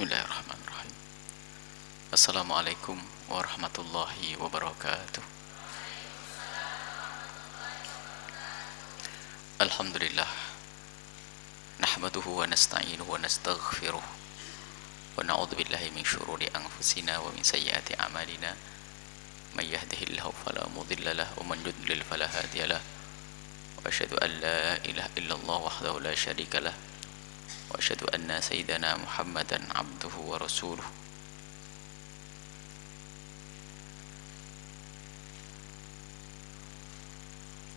Bismillahirrahmanirrahim. Assalamualaikum warahmatullahi wabarakatuh. Alhamdulillah. Nahmaduhu wa nasta'inuhu wa nastaghfiruh. Wa na'udzu billahi min syururi anfusina wa min sayyiati a'malina. May yahdihillahu fala mudilla lahu wa man yudlil fala hadiya lahu. Wa asyhadu an la ilaha illallah wahdahu la syarika lahu. Wa asyhadu anna sayyidana Muhammadan abduhu wa rasuluh.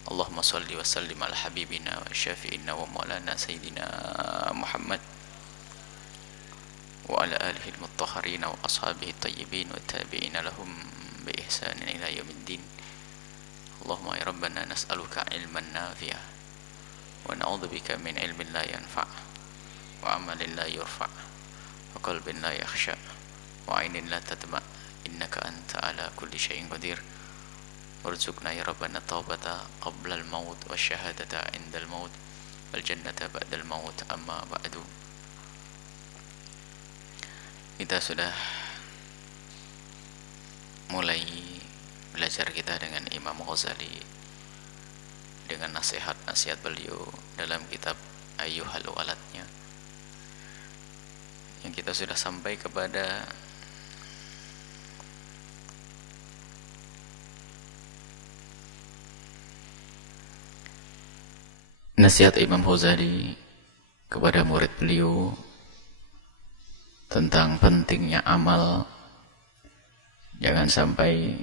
Allahumma salli wa sallim ala habibina wa syafi'ina wa maulana sayyidina Muhammad wa ala alihi al-mutahharina wa ashabihi at-tayyibin wa tabi'ina lahum bi ihsanin ila yaumiddin. Allahumma ya rabbana nas'aluka ilman nafi'a wa na'udzubika min ilmin la yanfa' wa amalin la yurfa' wa qalbin la yakhsha wa ainin la tadma' innaka anta ala kulli syai'in qadir. Warzuqna ya rabbana taubata qabla al-maut wa syahadata inda al-maut wal jannata ba'da al-maut. Amma ba'du. Kita sudah mulai belajar kita dengan Imam Ghazali, dengan nasihat-nasihat beliau dalam kitab Ayyuhal Waladnya, yang kita sudah sampai kepada nasihat Imam Ghazali kepada murid beliau tentang pentingnya amal. Jangan sampai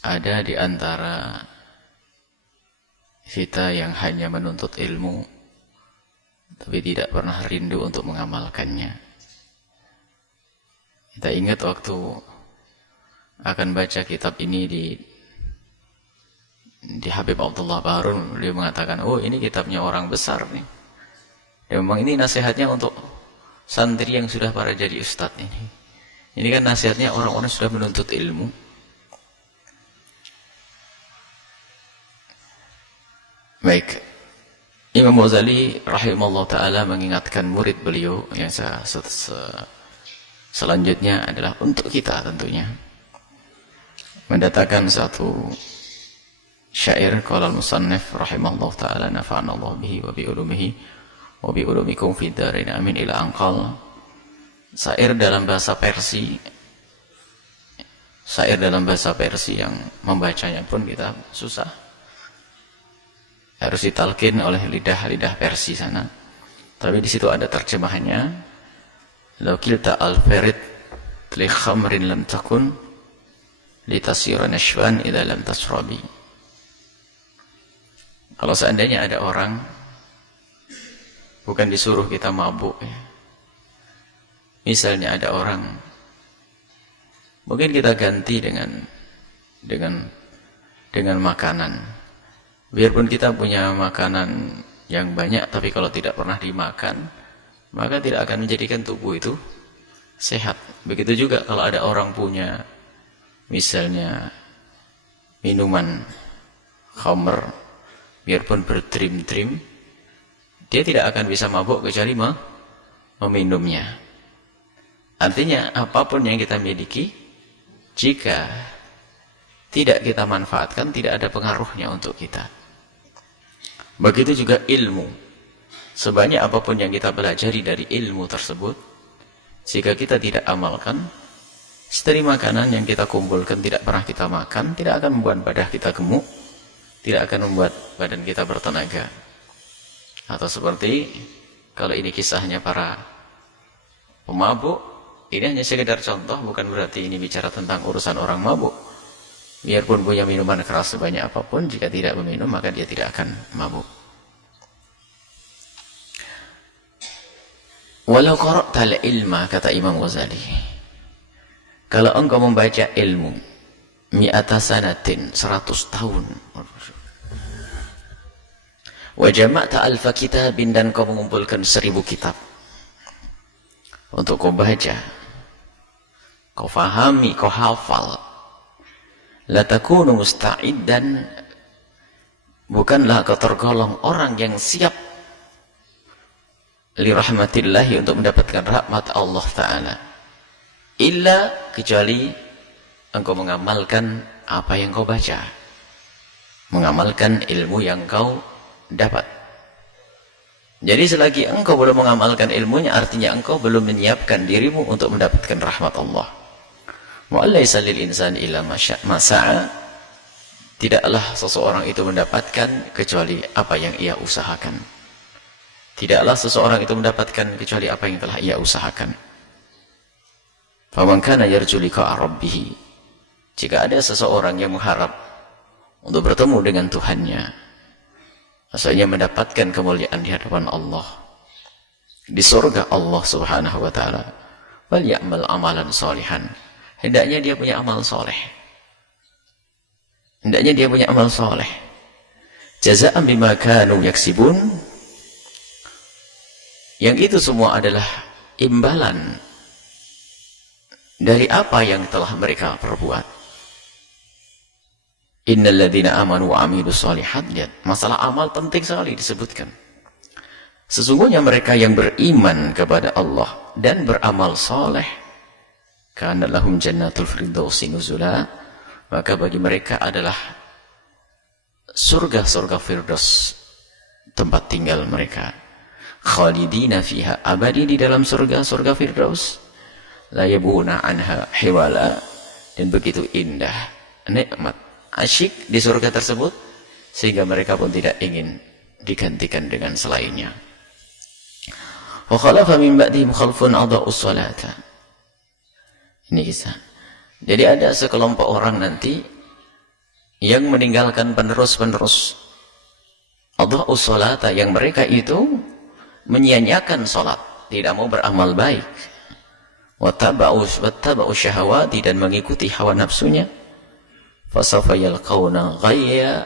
ada di antara kita yang hanya menuntut ilmu tapi tidak pernah rindu untuk mengamalkannya. Kita ingat waktu akan baca kitab ini di Habib Abdullah Baharun, dia mengatakan, oh ini kitabnya orang besar nih. Dan memang ini nasihatnya untuk santri yang sudah pada jadi ustadz ini. Ini kan nasihatnya orang-orang sudah menuntut ilmu. Baik, Imam Ghazali rahimahullah ta'ala mengingatkan murid beliau yang selanjutnya adalah untuk kita tentunya. Mendatangkan satu syair qala al-musannif rahimahullah ta'ala nafa'ana Allah bihi wa bi ulumihi wa bi ulumikum fid dharain amin ila anqal. Syair dalam bahasa Persia. Syair dalam bahasa Persia yang membacanya pun kita susah. Harus ditalkin oleh lidah-lidah Persia sana. Tapi di situ ada terjemahannya. Law kilta al-farid li khamrin lam takun litasira nashwan idza lam tasrabi. Kalau seandainya ada orang, bukan disuruh kita mabuk ya. Misalnya ada orang, mungkin kita ganti dengan makanan. Biarpun kita punya makanan yang banyak, tapi kalau tidak pernah dimakan, maka tidak akan menjadikan tubuh itu sehat. Begitu juga kalau ada orang punya misalnya minuman khamr, biarpun bertrim-trim, dia tidak akan bisa mabuk kecuali meminumnya. Artinya apapun yang kita miliki, jika tidak kita manfaatkan, tidak ada pengaruhnya untuk kita. Begitu juga ilmu. Sebanyak apapun yang kita pelajari dari ilmu tersebut, jika kita tidak amalkan, seteri makanan yang kita kumpulkan tidak pernah kita makan, tidak akan membuat badan kita gemuk, tidak akan membuat badan kita bertenaga. Atau seperti, kalau ini kisahnya para pemabuk, ini hanya sekedar contoh, bukan berarti ini bicara tentang urusan orang mabuk. Biarpun punya minuman keras sebanyak apapun, jika tidak meminum maka dia tidak akan mabuk. Walau qara'tal ilma, kata Imam Ghazali, kalau engkau membaca ilmu mi'ata sanatin, 100 tahun, wa jama'ta alfa kitabin, dan kau mengumpulkan 1000 kitab untuk kau baca, kau fahami, kau hafal, la takunu musta'iddan, bukanlah kau tergolong orang yang siap li rahmatillahi, untuk mendapatkan rahmat Allah Ta'ala, illa, kecuali engkau mengamalkan apa yang kau baca, mengamalkan ilmu yang kau dapat. Jadi selagi engkau belum mengamalkan ilmunya, artinya engkau belum menyiapkan dirimu untuk mendapatkan rahmat Allah. Wa laysa lil insani illa ma sa'a, tidaklah seseorang itu mendapatkan kecuali apa yang ia usahakan. Tidaklah seseorang itu mendapatkan kecuali apa yang telah ia usahakan. Faman kana yarju liqa'a rabbih, jika ada seseorang yang mengharap untuk bertemu dengan Tuhannya, maksudnya mendapatkan kemuliaan di hadapan Allah, di surga Allah Subhanahu wa Ta'ala, wal ya'mal amalan salihan, hendaknya dia punya amal soleh. Hendaknya dia punya amal soleh. Jaza'an bima kanu yaksibun, yang itu semua adalah imbalan dari apa yang telah mereka perbuat. Innal ladzina amanu wa amilus shalihat, masalah amal penting sekali disebutkan. Sesungguhnya mereka yang beriman kepada Allah dan beramal soleh, kana lahum jannatul firdausi nuzula, maka bagi mereka adalah surga-surga Firdaus tempat tinggal mereka. Khalidina fiha, abadi di dalam surga-surga Firdaus. La yabuna anha hiwala, dan begitu indah, nikmat, asyik di surga tersebut, sehingga mereka pun tidak ingin digantikan dengan selainnya. Wa khalafa min ba'dihim khalfun adha'us salata. Ini kisah. Jadi ada sekelompok orang nanti yang meninggalkan penerus-penerus adha'us salata, yang mereka itu menyia-nyiakan salat, tidak mau beramal baik. Wattaba'u syahawati, dan mengikuti hawa nafsunya. Fasawfa yalqawna ghayya,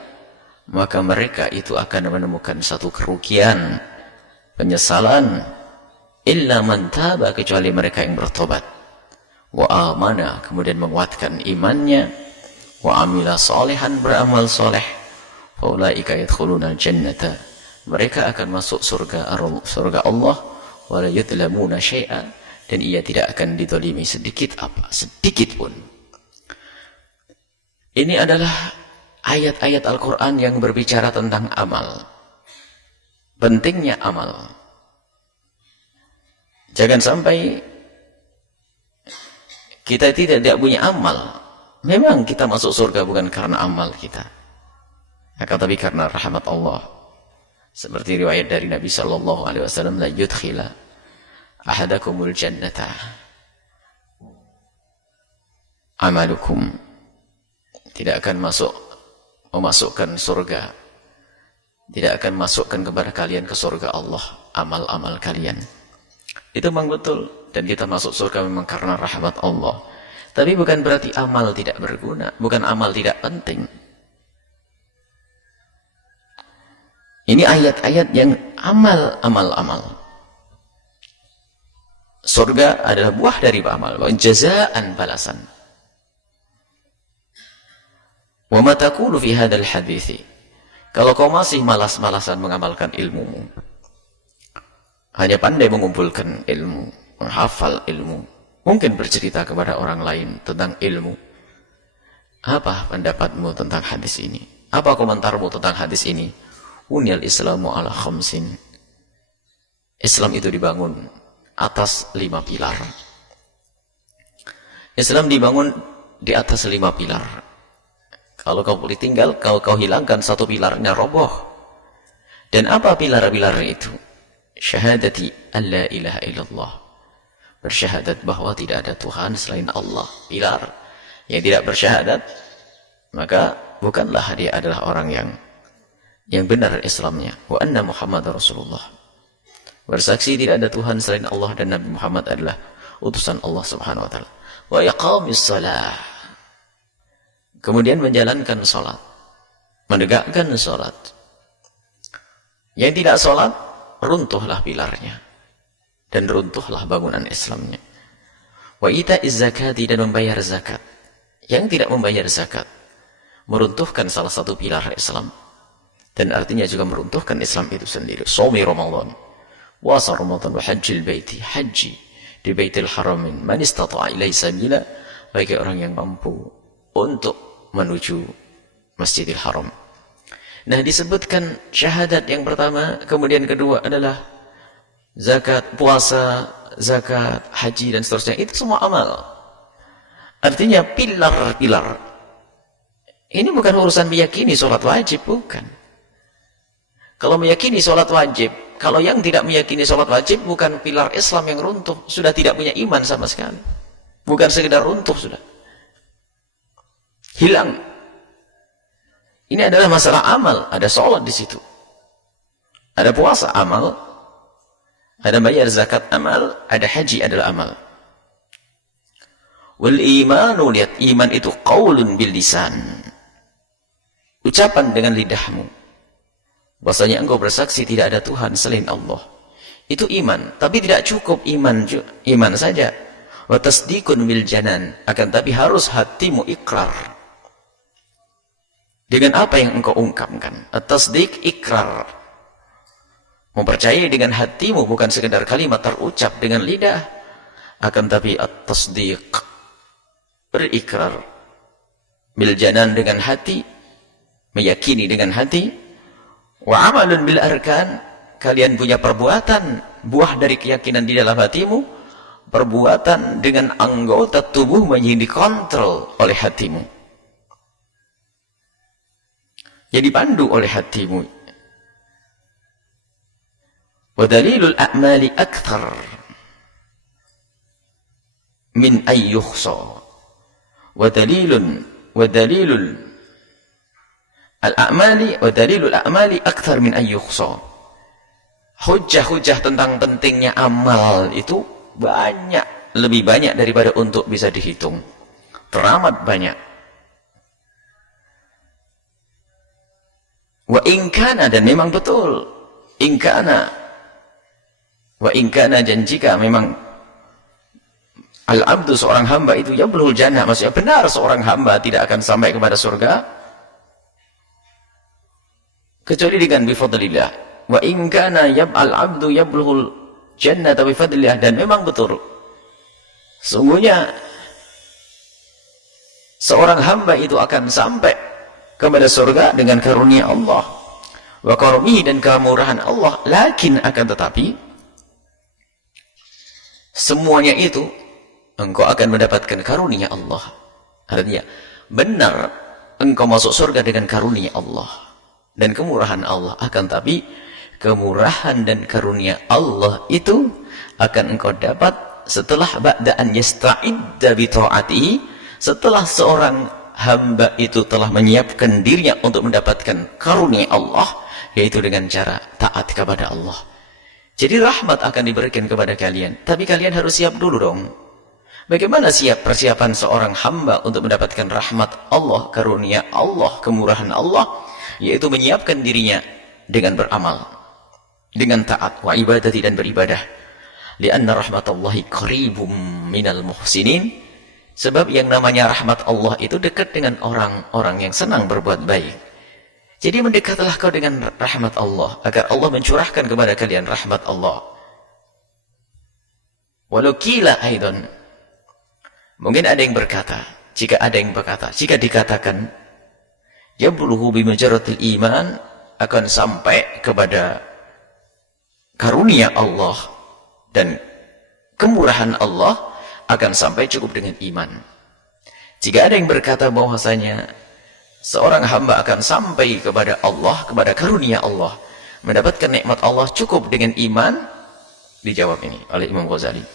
maka mereka itu akan menemukan satu kerugian, penyesalan. Illa man taba, kecuali mereka yang bertobat. Wa amana, kemudian menguatkan imannya. Wa amila salihan, beramal soleh. Fa ulaika yadkhuluna jannata, mereka akan masuk surga Allah. Wa la yudlamuna syai'a, dan ia tidak akan dizalimi sedikit pun. Ini adalah ayat-ayat Al-Quran yang berbicara tentang amal, pentingnya amal. Jangan sampai kita tidak punya amal. Memang kita masuk surga bukan karena amal kita, akan tapi karena rahmat Allah. Seperti riwayat dari Nabi Sallallahu Alaihi Wasallam, la yudkhila ahadakumul jannata amalukum, tidak akan memasukkan surga, tidak akan masukkan kepada kalian ke surga Allah amal-amal kalian. Itu memang betul, dan kita masuk surga memang karena rahmat Allah. Tapi bukan berarti amal tidak berguna, bukan amal tidak penting. Ini ayat-ayat yang amal. Surga adalah buah dari amal, jazaan, balasan. Wa ma taqulu fi hadzal hadits, kalau kau masih malas-malasan mengamalkan ilmumu, hanya pandai mengumpulkan ilmu, menghafal ilmu, mungkin bercerita kepada orang lain tentang ilmu, apa pendapatmu tentang hadis ini? Apa komentarmu tentang hadis ini? Buniyal Islamu ala khamsin, Islam itu dibangun atas 5 pilar. Islam dibangun di atas 5 pilar. Kalau kau boleh tinggal, kau hilangkan satu pilarnya, roboh. Dan apa pilar-pilar itu? Syahadati an la ilaha illallah, bersyahadat bahwa tidak ada Tuhan selain Allah. Pilar yang tidak bersyahadat, maka bukanlah dia adalah orang yang benar Islamnya. Wa anna Muhammad Rasulullah, bersaksi tidak ada Tuhan selain Allah dan Nabi Muhammad adalah utusan Allah Subhanahu wa Ta'ala. Wa iqamis salah, kemudian menjalankan salat, menegakkan salat. Yang tidak salat, runtuhlah pilarnya dan runtuhlah bangunan Islamnya. Wa ita'iz zakati, dan membayar zakat. Yang tidak membayar zakat meruntuhkan salah satu pilar Islam, dan artinya juga meruntuhkan Islam itu sendiri. Shaumi Ramadan Puasa Ramadan wa hajjil baiti, haji di Baitul Haramin, man istata'a ilaihi sabila, bagi orang yang mampu untuk menuju Masjidil Haram. Nah, disebutkan syahadat yang pertama, kemudian kedua adalah zakat, puasa, zakat, haji dan seterusnya. Itu semua amal. Artinya pilar-pilar. Ini bukan urusan meyakini sholat wajib, bukan. Kalau meyakini sholat wajib, kalau yang tidak meyakini sholat wajib, bukan pilar Islam yang runtuh, sudah tidak punya iman sama sekali. Bukan sekedar runtuh, sudah hilang. Ini adalah masalah amal. Ada sholat di situ, ada puasa amal, ada bayar zakat amal, ada haji adalah amal. Wal imanu, lihat, iman itu qaulun bil lisan, ucapan dengan lidahmu, bahwasanya engkau bersaksi tidak ada Tuhan selain Allah. Itu iman. Tapi tidak cukup iman saja. Wa tasdiqun bil janan, akan tapi harus hatimu ikrar dengan apa yang engkau ungkapkan. At-tasdiq, ikrar, mempercayai dengan hatimu, bukan sekedar kalimat terucap dengan lidah, akan tapi at-tasdiq, berikrar bil janan, dengan hati, meyakini dengan hati. Wa amalun bil arkan, kalian punya perbuatan, buah dari keyakinan di dalam hatimu, perbuatan dengan anggota tubuh yang dikontrol oleh hatimu, yang dipandu oleh hatimu. Wa dalilul a'mali akthar min ay yukhsa. Wa dalilul al-a'mali, wa dalilul a'mali akthar min ay yukhsa. Hujjah-hujjah tentang pentingnya amal itu banyak, lebih banyak daripada untuk bisa dihitung. Teramat banyak. Wa inkana, dan memang betul, inkana, wa inkana, dan jika memang al-abdu, seorang hamba itu, yablul jannah, maksudnya benar seorang hamba tidak akan sampai kepada surga kecuali dengan bifadlillah. Wa inkana al-abdu yablul jannah bifadlillah, dan memang betul sungguhnya seorang hamba itu akan sampai kepada surga dengan karunia Allah, wa karumihi, dan kemurahan Allah. Lakin, akan tetapi, semuanya itu engkau akan mendapatkan karunia Allah. Artinya benar engkau masuk surga dengan karunia Allah dan kemurahan Allah, akan tapi kemurahan dan karunia Allah itu akan engkau dapat setelah ba'da an yasta'idda bi ta'atihi, setelah seorang hamba itu telah menyiapkan dirinya untuk mendapatkan karunia Allah, yaitu dengan cara taat kepada Allah. Jadi rahmat akan diberikan kepada kalian, tapi kalian harus siap dulu dong. Bagaimana siap persiapan seorang hamba untuk mendapatkan rahmat Allah, karunia Allah, kemurahan Allah? Yaitu menyiapkan dirinya dengan beramal, dengan taat, wa ibadati, dan beribadah. Lianna rahmatallahi qaribum minal muhsinin, sebab yang namanya rahmat Allah itu dekat dengan orang-orang yang senang berbuat baik. Jadi mendekatlah kau dengan rahmat Allah, agar Allah mencurahkan kepada kalian rahmat Allah. Walau kila aidan, mungkin ada yang berkata, jika dikatakan yablughu bimujaratil iman, akan sampai kepada karunia Allah dan kemurahan Allah, akan sampai cukup dengan iman. Jika ada yang berkata bahwasanya seorang hamba akan sampai kepada Allah, kepada karunia Allah, mendapatkan nikmat Allah cukup dengan iman, dijawab ini oleh Imam Ghazali.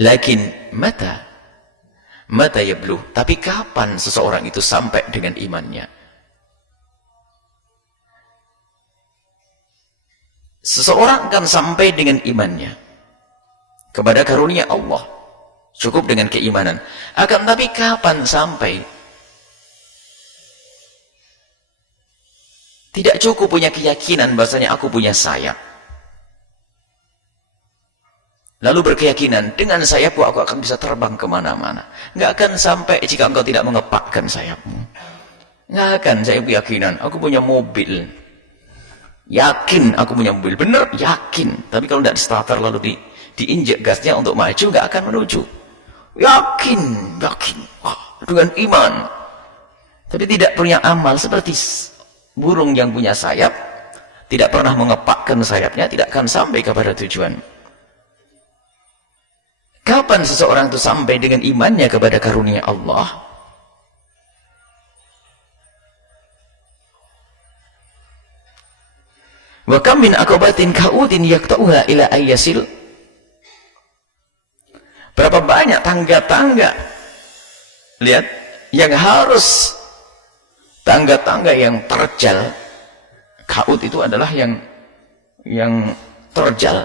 Lakin mata yabluh, tapi kapan seseorang itu sampai dengan imannya? Seseorang akan sampai dengan imannya kepada karunia Allah, cukup dengan keimanan. Akan tapi kapan sampai? Tidak cukup punya keyakinan bahasanya aku punya sayap, lalu berkeyakinan dengan sayapku aku akan bisa terbang kemana-mana. Nggak akan sampai jika engkau tidak mengepakkan sayapmu. Nggak akan saya keyakinan, aku punya mobil. Yakin aku punya mobil, bener yakin. Tapi kalau tidak di starter lalu diinjek gasnya untuk maju, nggak akan menuju. Yakin, wah, dengan iman. Tapi tidak punya amal seperti burung yang punya sayap, tidak pernah mengepakkan sayapnya, tidak akan sampai kepada tujuan. Kapan seseorang itu sampai dengan imannya kepada karunia Allah? Wa kam min aqabatin ka'udin yaqta'uha ila ayyasil. Berapa banyak tangga-tangga, lihat, yang harus tangga-tangga yang terjal. Ka'ud itu adalah yang terjal,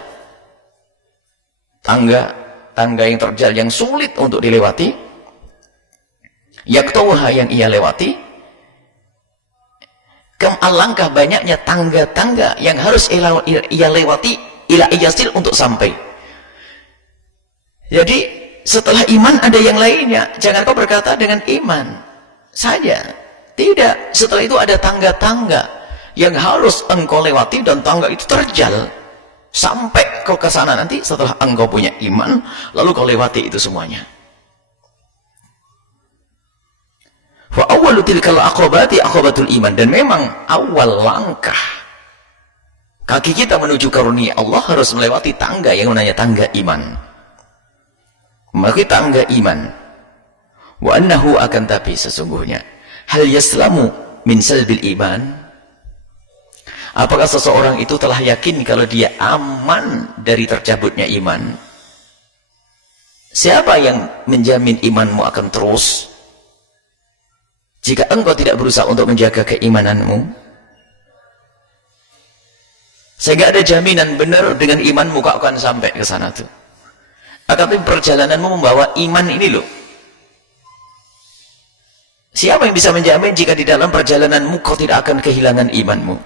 tangga yang terjal, yang sulit untuk dilewati. Yaqta'uha, yang ia lewati. Alangkah banyaknya tangga-tangga yang harus ia lewati ila iyasil untuk sampai. Jadi setelah iman ada yang lainnya. Jangan kau berkata dengan iman saja, tidak, setelah itu ada tangga-tangga yang harus engkau lewati, dan tangga itu terjal sampai kau ke sana nanti setelah engkau punya iman, lalu kau lewati itu semuanya. Wa awwalu tilkal aqabati aqabatul iman. Dan memang awal langkah kaki kita menuju karunia Allah harus melewati tangga yang namanya tangga iman. Maka tangga iman. Wa annahu, akan tapi sesungguhnya, hal yaslamu min salbil iman. Apakah seseorang itu telah yakin kalau dia aman dari tercabutnya iman? Siapa yang menjamin imanmu akan terus? Jika engkau tidak berusaha untuk menjaga keimananmu, sehingga ada jaminan benar dengan imanmu kau akan sampai ke sana tuh. Akan tapi perjalananmu membawa iman ini loh. Siapa yang bisa menjamin jika di dalam perjalananmu kau tidak akan kehilangan imanmu?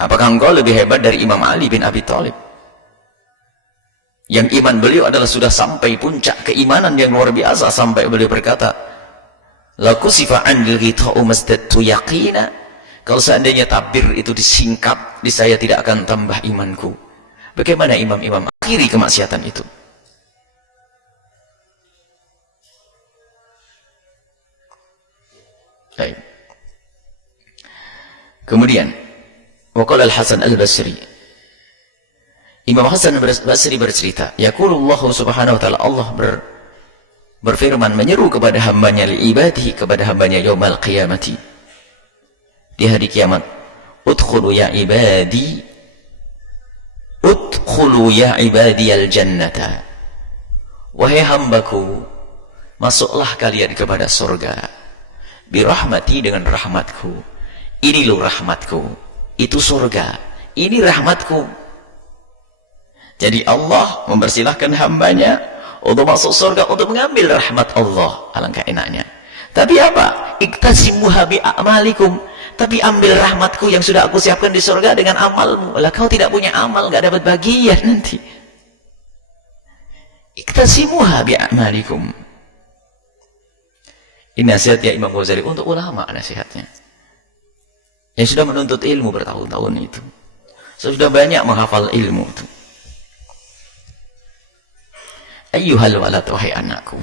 Apakah engkau lebih hebat dari Imam Ali bin Abi Thalib, yang iman beliau adalah sudah sampai puncak keimanan yang luar biasa, sampai beliau berkata, lakusifa andil ghitha'u masdadtu yaqina. Kalau seandainya tabir itu disingkap, di saya tidak akan tambah imanku. Bagaimana imam-imam akhiri kemaksiatan itu? Baik. Kemudian waqala al-Hasan al-Basri, Imam Hasan al-Basri bercerita, yaqulullahu subhanahu wa ta'ala, Allah berfirman, menyeru kepada hambanya, li'ibadihi, kepada hambanya yaumal qiyamati, di hari kiamat, udkhulu ya ibadi, udkhulu ya ibadiyal jannata, wahai hambaku, masuklah kalian kepada surga, birahmati, dengan rahmatku. Ini loh rahmatku, itu surga, ini rahmatku. Jadi Allah mempersilahkan hambanya untuk masuk surga, untuk mengambil rahmat Allah. Alangkah enaknya. Tapi apa? Iktasimuha bi'amalikum. Tapi ambil rahmatku yang sudah aku siapkan di surga dengan amalmu. Lah kau tidak punya amal, nggak dapat bagian nanti. Iktasimuha bi'amalikum. Ini nasihatnya Imam Ghazali untuk ulama, nasihatnya yang sudah menuntut ilmu bertahun-tahun itu, sudah banyak menghafal ilmu itu. Ayyuhal walad, wahai anakku,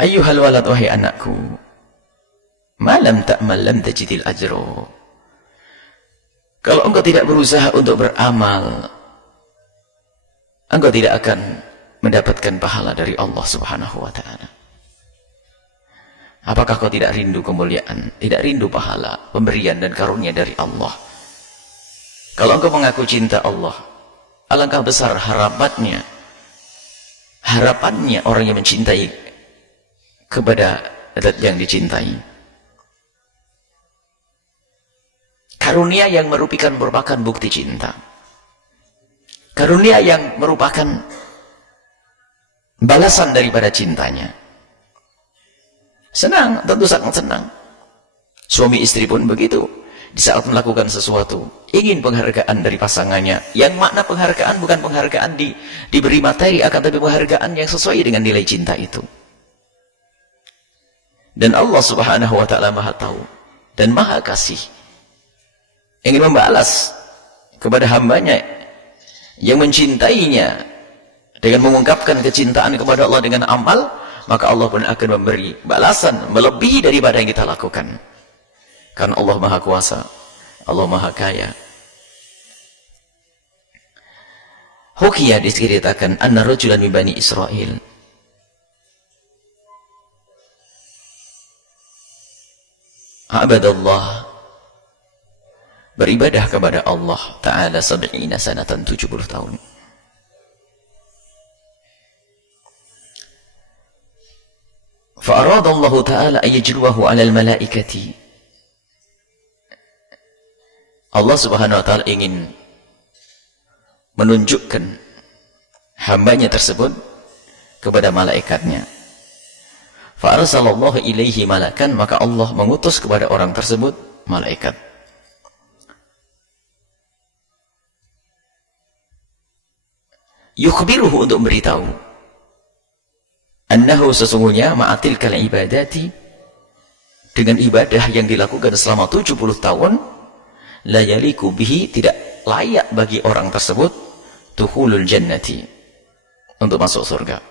ayyuhal walad, wahai anakku, malam ta'mal lam tajidil ajro. Kalau engkau tidak berusaha untuk beramal, engkau tidak akan mendapatkan pahala dari Allah subhanahu wa ta'ala. Apakah kau tidak rindu kemuliaan, tidak rindu pahala, pemberian dan karunia dari Allah? Kalau engkau mengaku cinta Allah, alangkah besar harapannya orang yang mencintai kepada zat yang dicintai. Karunia yang merupakan bukti cinta, karunia yang merupakan balasan daripada cintanya. Senang, tentu sangat senang. Suami istri pun begitu. Di saat melakukan sesuatu, ingin penghargaan dari pasangannya. Yang makna penghargaan bukan penghargaan diberi materi, akan tapi penghargaan yang sesuai dengan nilai cinta itu. Dan Allah subhanahu wa ta'ala maha tahu dan maha kasih, ingin membalas kepada hambanya yang mencintainya dengan mengungkapkan kecintaan kepada Allah dengan amal, maka Allah pun akan memberi balasan melebihi daripada yang kita lakukan. Karena Allah maha kuasa, Allah maha kaya. Hukiya diceritakan anna rajulan min bani Israel abadallah, beribadah kepada Allah Ta'ala 70 sanatan, 70 tahun. Fa'arada Allah Ta'ala ayajruahu ala al-malaikati. Allah Subhanahu wa Ta'ala ingin menunjukkan hambanya tersebut kepada malaikatnya. Fa'arsalallahu ilaihi malakan, maka Allah mengutus kepada orang tersebut malaikat. Yukhbiruhu, untuk memberitahu, annahu, sesungguhnya, ma'atilkal ibadati, dengan ibadah yang dilakukan selama 70 tahun, la yaliku bihi, tidak layak bagi orang tersebut, dukhulul jannati, untuk masuk surga.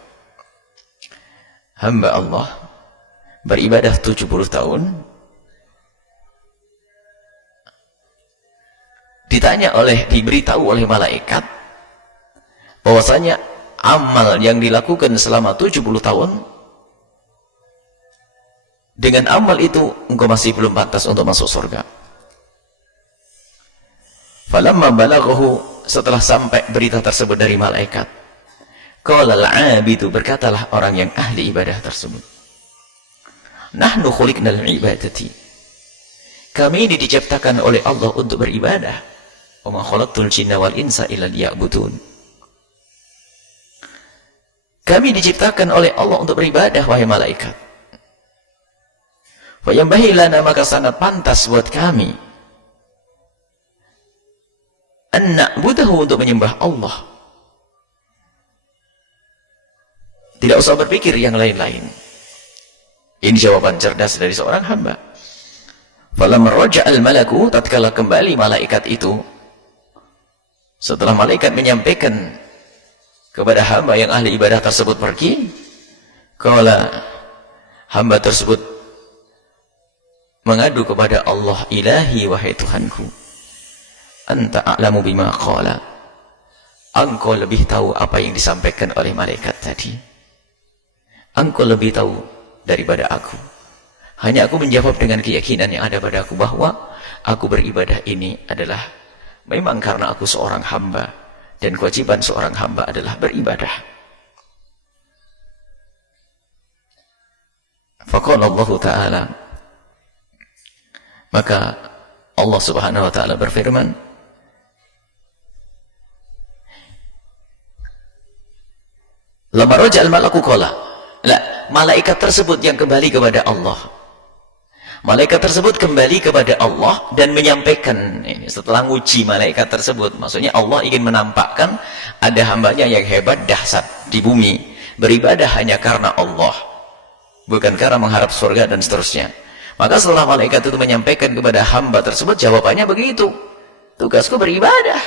Hamba Allah beribadah 70 tahun, diberitahu oleh malaikat bahwasanya amal yang dilakukan selama 70 tahun, dengan amal itu engkau masih belum pantas untuk masuk surga. Falamma balaghahu, setelah sampai berita tersebut dari malaikat, qala al-'abidu, berkatalah orang yang ahli ibadah tersebut, nahnu khuliqnal ibadati, kami ini diciptakan oleh Allah untuk beribadah. Wa ma khalaqtul jinna wal insa illa liya'budun, kami diciptakan oleh Allah untuk beribadah, wahai malaikat. Fa yanbahi lana, maka sangat pantas buat kami, an na'budahu, untuk menyembah Allah, tidak usah berpikir yang lain-lain. Ini jawaban cerdas dari seorang hamba. Falamma raja'al malaku, tatkala kembali malaikat itu, setelah malaikat menyampaikan kepada hamba yang ahli ibadah tersebut pergi, qala, hamba tersebut mengadu kepada Allah, ilahi, wahai Tuhanku, anta a'lamu bima qala, engkau lebih tahu apa yang disampaikan oleh malaikat tadi, engkau lebih tahu daripada aku. Hanya aku menjawab dengan keyakinan yang ada padaku bahwa aku beribadah ini adalah memang karena aku seorang hamba, dan kewajiban seorang hamba adalah beribadah. Faqala Allah Ta'ala, maka Allah Subhanahu wa Ta'ala berfirman, lamma raja'al malaku qala, malaikat tersebut yang kembali kepada Allah, malaikat tersebut kembali kepada Allah dan menyampaikan ini setelah nguji malaikat tersebut. Maksudnya Allah ingin menampakkan ada hambanya yang hebat, dahsyat di bumi, beribadah hanya karena Allah, bukan karena mengharap surga dan seterusnya. Maka setelah malaikat itu menyampaikan kepada hamba tersebut, jawabannya begitu, tugasku beribadah.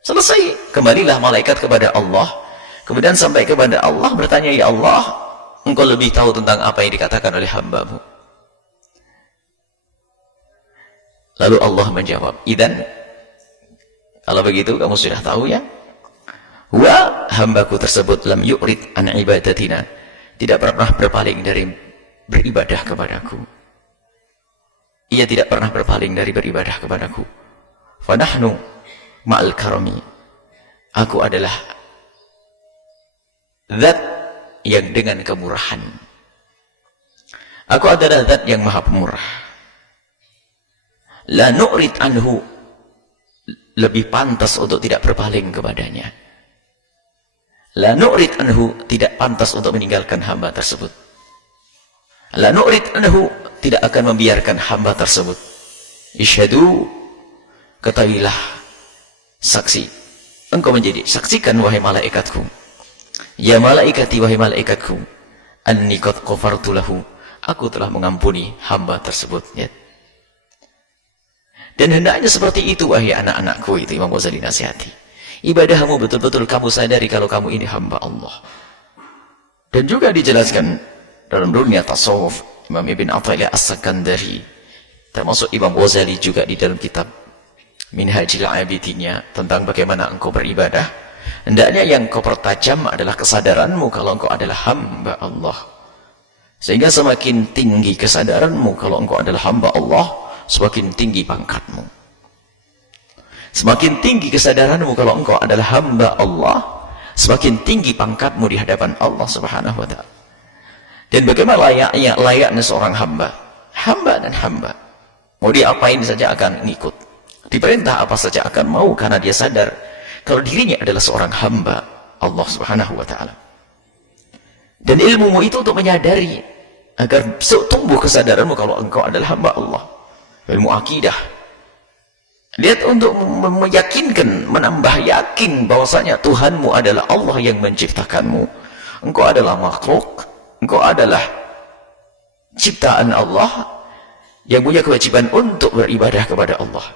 Selesai. Kembalilah malaikat kepada Allah, kemudian sampai kepada Allah bertanya, ya Allah, engkau lebih tahu tentang apa yang dikatakan oleh hambamu. Lalu Allah menjawab, idan, kalau begitu kamu sudah tahu ya, wa, hambaku tersebut, lam yu'rid an ibadatina, tidak pernah berpaling dari beribadah kepadaku. Ia tidak pernah berpaling dari beribadah kepadaku. Fanahnu ma'al karami, aku adalah zat yang dengan kemurahan, aku adalah zat yang maha pemurah. La nu'rid anhu, lebih pantas untuk tidak berpaling kepadanya. La nu'rid anhu, tidak pantas untuk meninggalkan hamba tersebut. La nu'rid anhu, tidak akan membiarkan hamba tersebut. Isyhadu, ketahuilah, saksi, engkau menjadi, saksikan wahai malaikatku, ya malaikati, wahai malaikatku, anni qad ghafartu lahu, aku telah mengampuni hamba tersebut. Ya. Dan hendaknya seperti itu, wahai anak-anakku, itu Imam Ghazali nasihati. Ibadahmu betul-betul kamu sadari kalau kamu ini hamba Allah. Dan juga dijelaskan dalam dunia tasawuf, Imam Ibn Athaillah As-Sakandari, termasuk Imam Ghazali juga di dalam kitab Minhajil Abidinnya tentang bagaimana engkau beribadah. Hendaknya yang kau pertajam adalah kesadaranmu kalau engkau adalah hamba Allah. Sehingga semakin tinggi kesadaranmu kalau engkau adalah hamba Allah, semakin tinggi pangkatmu. Semakin tinggi kesadaranmu kalau engkau adalah hamba Allah, semakin tinggi pangkatmu di hadapan Allah Subhanahu wa ta'ala. Dan bagaimana layaknya seorang hamba? Hamba dan hamba. Mau diapain saja akan ngikut. Diperintah apa saja akan mau karena dia sadar kalau dirinya adalah seorang hamba Allah Subhanahu wa ta'ala. Dan ilmumu itu untuk menyadari agar tumbuh kesadaranmu kalau engkau adalah hamba Allah. Ilmu akidah. Lihat untuk meyakinkan, menambah yakin bahwasanya Tuhanmu adalah Allah yang menciptakanmu. Engkau adalah makhluk, engkau adalah ciptaan Allah yang punya kewajiban untuk beribadah kepada Allah.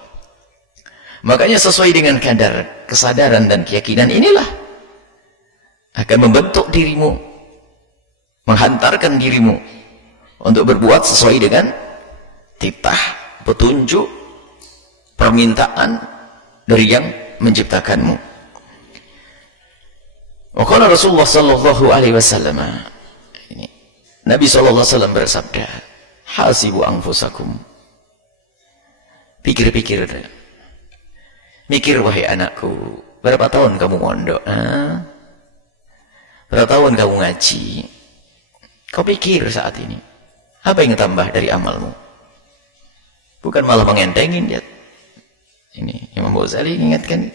Makanya sesuai dengan kadar kesadaran dan keyakinan inilah akan membentuk dirimu, menghantarkan dirimu untuk berbuat sesuai dengan titah, petunjuk, permintaan dari yang menciptakanmu. Waqala Rasulullah sallallahu alaihi wasallam, ini Nabi sallallahu alaihi wasallam bersabda, hasibu anfusakum. Pikir-pikir, mikir wahai anakku, berapa tahun kamu mondok? Berapa tahun kamu ngaji? Kau pikir saat ini, apa yang tambah dari amalmu? Bukan malah mengentengin ya. Ini Imam Ghazali ingatkan,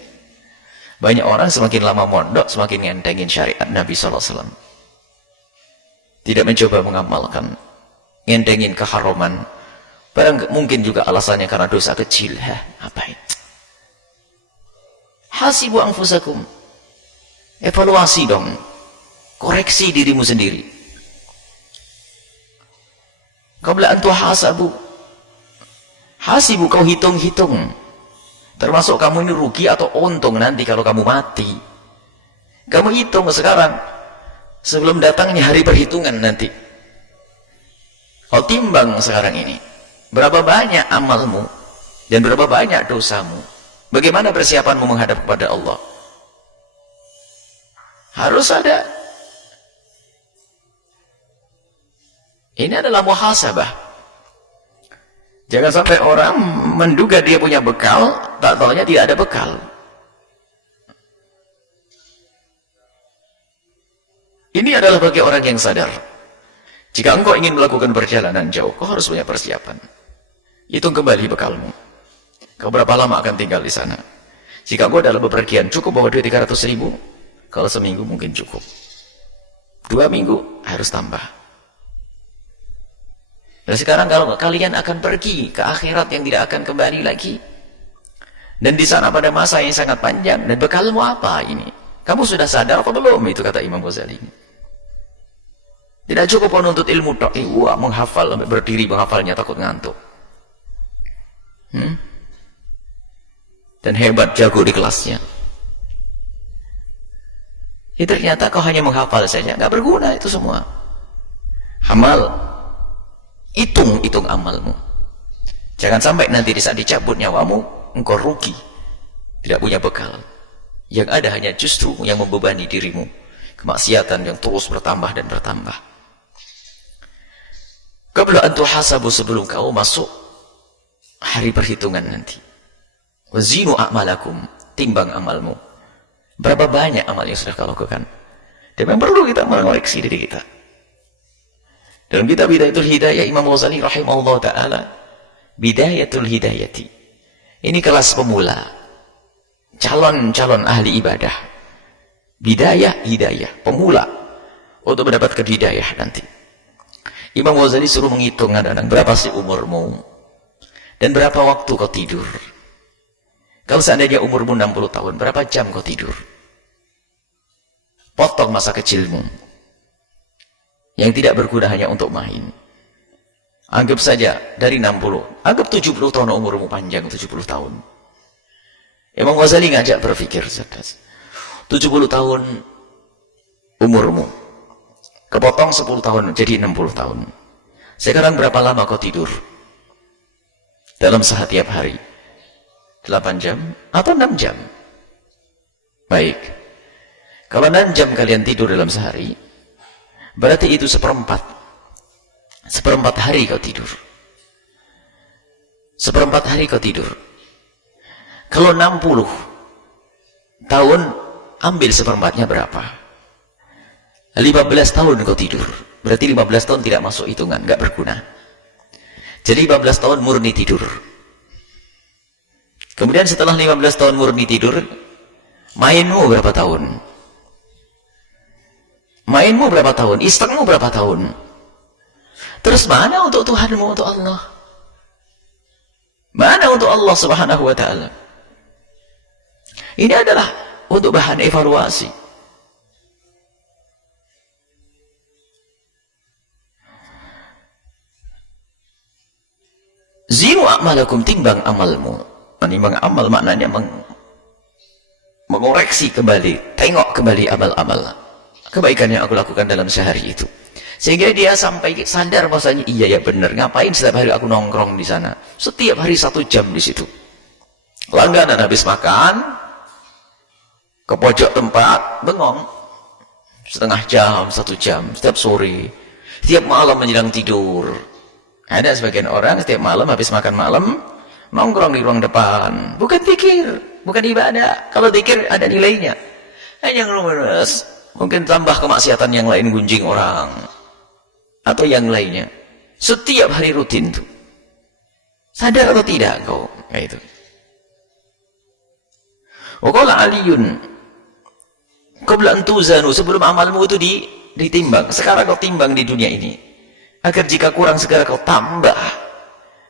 banyak orang semakin lama mondok semakin ngentengin syariat Nabi SAW, tidak mencoba mengamalkan, ngentengin keharaman. Mungkin juga alasannya karena dosa kecil. Apa itu? Hasibu anfusakum, evaluasi dong, koreksi dirimu sendiri. Qabla an tuhasabu, hasibu, kau hitung-hitung. Termasuk kamu ini rugi atau untung nanti kalau kamu mati. Kamu hitung sekarang, sebelum datangnya hari perhitungan nanti. Kau timbang sekarang ini, berapa banyak amalmu dan berapa banyak dosamu. Bagaimana persiapanmu menghadap kepada Allah? Harus ada. Ini adalah muhasabah. Jangan sampai orang menduga dia punya bekal, tak taunya tidak ada bekal. Ini adalah bagi orang yang sadar. Jika engkau ingin melakukan perjalanan jauh, kau harus punya persiapan. Hitung kembali bekalmu. Kau berapa lama akan tinggal di sana? Jika kau dalam bepergian, cukup bawa duit 300.000? Kalau seminggu mungkin cukup. 2 minggu harus tambah. Dan sekarang kalau kalian akan pergi ke akhirat yang tidak akan kembali lagi, dan di sana pada masa yang sangat panjang, dan bekalmu apa ini? Kamu sudah sadar atau belum? Itu kata Imam Ghazali. Tidak cukup menuntut ilmu tok, menghafal sampai berdiri menghafalnya takut ngantuk. Dan hebat, jago di kelasnya. Ya ternyata kau hanya menghafal saja, nggak berguna itu semua. Amal. Hitung amalmu. Jangan sampai nanti di saat dicabut nyawamu, engkau rugi, tidak punya bekal. Yang ada hanya justru yang membebani dirimu, kemaksiatan yang terus bertambah dan bertambah. Qabla an tuhasabu, sebelum kau masuk hari perhitungan nanti. Wazinu a'malakum, timbang amalmu. Berapa banyak amal yang sudah kau lakukan? Dan memang perlu kita mengoreksi diri kita. Dalam kitab Bidayatul Hidayah, Imam Ghazali rahimahullah ta'ala, Bidayatul Hidayati, ini kelas pemula, calon ahli ibadah. Bidayah, hidayah, pemula untuk mendapatkan hidayah nanti. Imam Ghazali suruh menghitung anak-anak, berapa sih umurmu dan berapa waktu kau tidur. Kalau seandainya umurmu 60 tahun, berapa jam kau tidur? Potong masa kecilmu yang tidak berguna hanya untuk main. Anggap saja dari 60, anggap 70 tahun umurmu panjang, 70 tahun. Imam Ghazali ngajak berpikir, 70 tahun umurmu, kepotong 10 tahun, jadi 60 tahun. Sekarang berapa lama kau tidur? Dalam setiap hari? 8 jam atau 6 jam? Baik. Kalau 6 jam kalian tidur dalam sehari, berarti itu seperempat hari kau tidur. Seperempat hari kau tidur. Kalau 60 tahun, ambil seperempatnya berapa? 15 tahun kau tidur. Berarti 15 tahun tidak masuk hitungan, nggak berguna. Jadi 15 tahun murni tidur. Kemudian setelah 15 tahun murni tidur, mainmu berapa tahun? Mainmu berapa tahun? Isengmu berapa tahun? Terus mana untuk Tuhanmu, untuk Allah? Mana untuk Allah Subhanahu wa ta'ala? Ini adalah untuk bahan evaluasi. Zinu a'malakum, timbang amalmu. Menimbang amal maknanya mengoreksi kembali, tengok kembali amal-amal kebaikan yang aku lakukan dalam sehari itu, sehingga dia sampai sadar bahwasanya iya ya benar, ngapain setiap hari aku nongkrong di sana, setiap hari 1 jam di situ, langganan habis makan ke pojok tempat bengong setengah jam, 1 jam setiap sore, setiap malam menjelang tidur. Ada sebagian orang setiap malam habis makan malam nongkrong di ruang depan, bukan zikir, bukan ibadah. Kalau zikir ada nilainya, hanya ngerumus, mungkin tambah kemaksiatan yang lain, gunjing orang atau yang lainnya. Setiap hari rutin tuh, sadar atau tidak kau kayak itu? Waqala Aliyun qabla an tuzanu, sebelum amalmu itu ditimbang. Sekarang kau timbang di dunia ini, agar jika kurang segera kau tambah,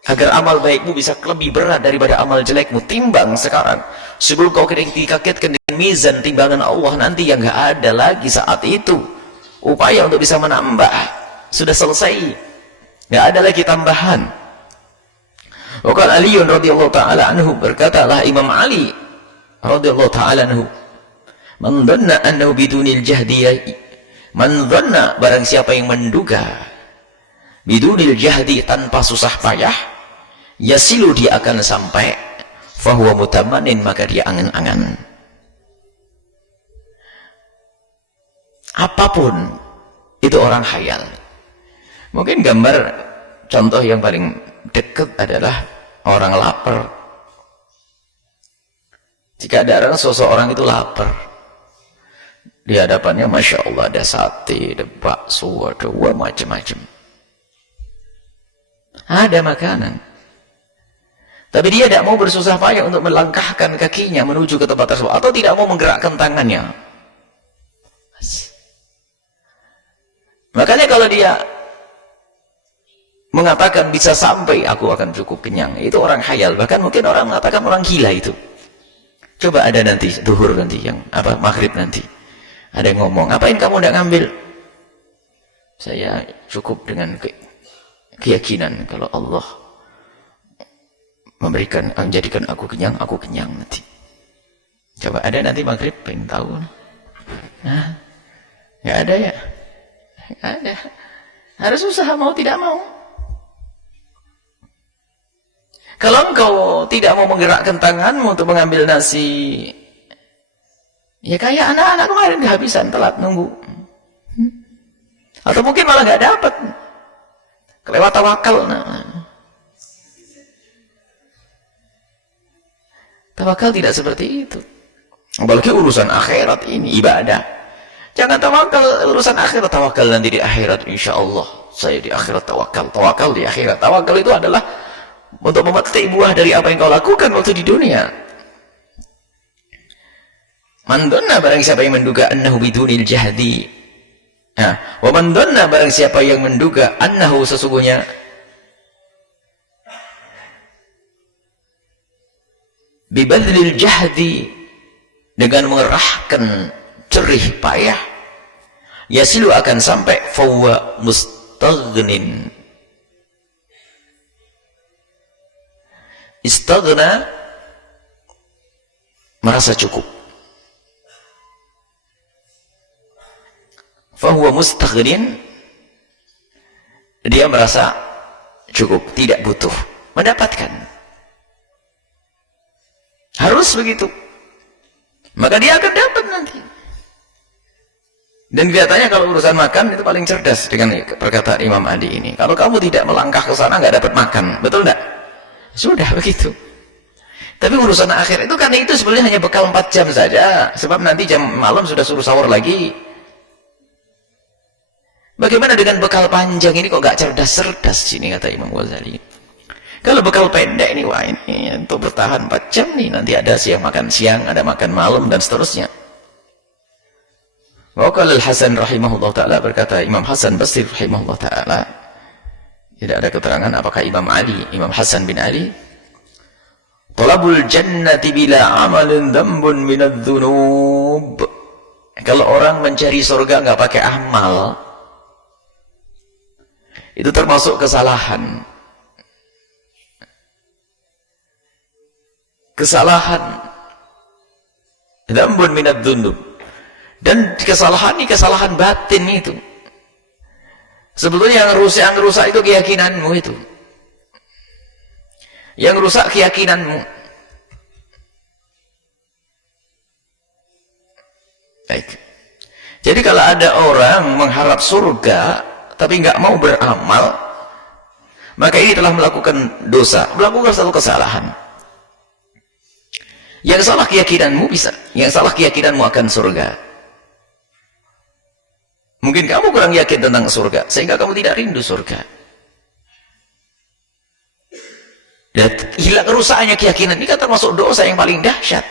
agar amal baikmu bisa lebih berat daripada amal jelekmu. Timbang sekarang sebelum kau dikagetkan dengan mizan timbangan Allah nanti yang gak ada lagi saat itu. Upaya untuk bisa menambah sudah selesai, gak ada lagi tambahan. Waqala Aliyun radhiyallahu ta'ala anhu, berkatalah Imam Ali radhiyallahu ta'ala anhu, man dhanna annahu bidunil jahdiyah, man dhanna, barang siapa yang menduga, bidunil jahdi, tanpa susah payah, yasilu, dia akan sampai, fahuwa mutamanin, maka dia angan-angan. Apapun itu orang khayal. Mungkin gambar contoh yang paling dekat adalah orang lapar. Jika ada orang, seseorang itu lapar, di hadapannya Masya Allah ada sate, ada bakso, ada macam-macam, ada makanan, tapi dia tidak mau bersusah payah untuk melangkahkan kakinya menuju ke tempat tersebut, atau tidak mau menggerakkan tangannya. Makanya kalau dia mengatakan bisa sampai aku akan cukup kenyang, itu orang khayal. Bahkan mungkin orang mengatakan orang gila itu. Coba ada nanti duhur nanti, yang apa, maghrib nanti, ada yang ngomong, ngapain kamu tidak ngambil? Saya cukup dengan keyakinan kalau Allah memberikan, menjadikan aku kenyang nanti. Coba ada nanti maghrib, pengen tahu. Nah, nggak ada ya, nggak ada. Harus usaha, mau tidak mau. Kalau engkau tidak mau menggerakkan tanganmu untuk mengambil nasi, ya kayak anak-anak kemarin kehabisan, telat nunggu, atau mungkin malah nggak dapat, kelewat tawakal. Tawakal tidak seperti itu. Apalagi urusan akhirat ini, ibadah. Jangan tawakal urusan akhirat, tawakal nanti di akhirat, insya Allah saya di akhirat tawakal, tawakal di akhirat. Tawakal itu adalah untuk memetik buah dari apa yang kau lakukan waktu di dunia. Man dhanna, barang siapa yang menduga, annahu bidunil jahdi. Wa man dhanna, barang siapa yang menduga, annahu, sesungguhnya, bibadlil jahdi, dengan mengerahkan jerih payah, yasilu, akan sampai, fahuwa mustaghnin, istaghna, merasa cukup. Fahuwa mustaghnin, dia merasa cukup, tidak butuh, mendapatkan. Harus begitu. Maka dia akan dapat nanti. Dan kelihatannya kalau urusan makan itu paling cerdas dengan perkataan Imam Adi ini. Kalau kamu tidak melangkah ke sana nggak dapat makan, betul enggak? Sudah begitu. Tapi urusan akhir itu, karena itu sebenarnya hanya bekal 4 jam saja, sebab nanti jam malam sudah suruh sahur lagi. Bagaimana dengan bekal panjang ini, kok gak cerdas-cerdas sini, kata Imam Ghazali. Kalau bekal pendek ini, wah ini untuk bertahan 4 jam nih, nanti ada siang makan siang, ada makan malam, dan seterusnya. Waqala Al-Hasan rahimahullah ta'ala, berkata Imam Hasan Basri rahimahullah ta'ala, tidak ada keterangan apakah Imam Ali, Imam Hasan bin Ali, talabul jannati bila amalin dhanbun minadh dhunub. Kalau orang mencari surga nggak pakai amal, itu termasuk kesalahan. Kesalahan dhanbun minadh dhunub. Dan kesalahan ini kesalahan batin itu. Sebetulnya yang rusak itu keyakinanmu itu. Yang rusak keyakinanmu. Baik. Jadi kalau ada orang mengharap surga tapi nggak mau beramal, maka ini telah melakukan dosa, melakukan satu kesalahan. Yang salah keyakinanmu bisa, yang salah keyakinanmu akan surga. Mungkin kamu kurang yakin tentang surga sehingga kamu tidak rindu surga. Dan hilang rusaknya keyakinan ini kan termasuk dosa yang paling dahsyat.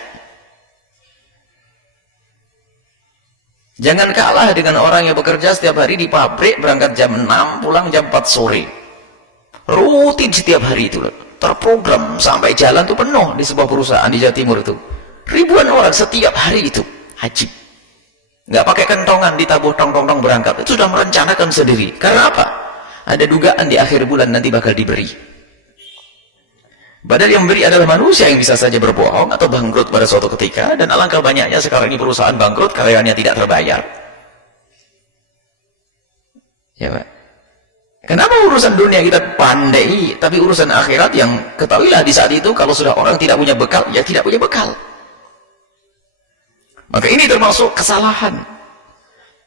Jangan kalah dengan orang yang bekerja setiap hari di pabrik, berangkat jam 6, pulang jam 4 sore. Rutin setiap hari itu, terprogram sampai jalan itu penuh di sebuah perusahaan di Jawa Timur itu. Ribuan orang setiap hari itu haji. Nggak pakai kentongan, ditabuh tong-tong-tong berangkat. Itu sudah merencanakan sendiri. Karena apa? Ada dugaan di akhir bulan nanti bakal diberi. Padahal yang memberi adalah manusia yang bisa saja berbohong atau bangkrut pada suatu ketika. Dan alangkah banyaknya sekarang ini perusahaan bangkrut, karyawannya tidak terbayar. Ya Pak. Kenapa urusan dunia kita pandai, tapi urusan akhirat yang ketahuilah di saat itu kalau sudah orang tidak punya bekal, ya tidak punya bekal. Maka ini termasuk kesalahan.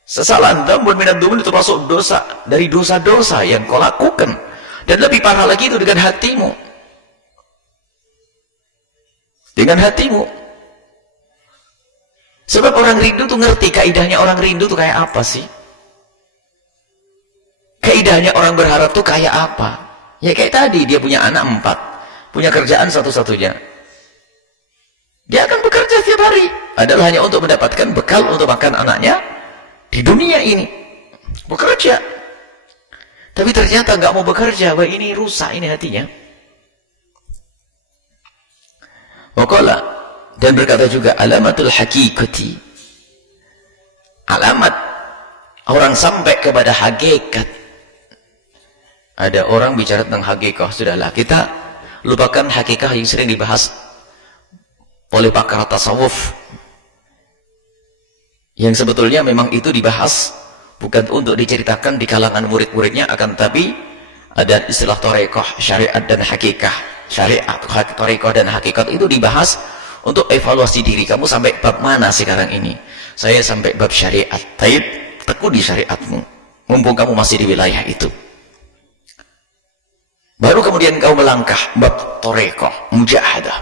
Kesalahan dhanbun minadh dhunub itu termasuk dosa dari dosa-dosa yang kau lakukan. Dan lebih parah lagi itu dengan hatimu. Dengan hatimu. Sebab orang rindu tuh ngerti kaidahnya, orang rindu tuh kayak apa sih? Kaidahnya orang berharap tuh kayak apa? Ya kayak tadi, dia punya anak 4, punya kerjaan satu-satunya. Dia akan bekerja setiap hari, adalah hanya untuk mendapatkan bekal untuk makan anaknya di dunia ini. Bekerja. Tapi ternyata nggak mau bekerja, wah ini rusak ini hatinya. Waqala, dan berkata juga alamatul haqiqati, alamat orang sampai kepada hakikat. Ada orang bicara tentang hakikat, sudahlah kita lupakan hakikat yang sering dibahas oleh pakar tasawuf, yang sebetulnya memang itu dibahas bukan untuk diceritakan di kalangan murid-muridnya, akan tapi ada istilah thariqah, syariat dan hakikat. Syariat, thariqah dan hakikat itu dibahas untuk evaluasi diri kamu sampai bab mana sekarang ini. Saya sampai bab syariat. Taib, tekuni syariatmu mumpung kamu masih di wilayah itu. Baru kemudian kau melangkah bab thariqah, mujahadah.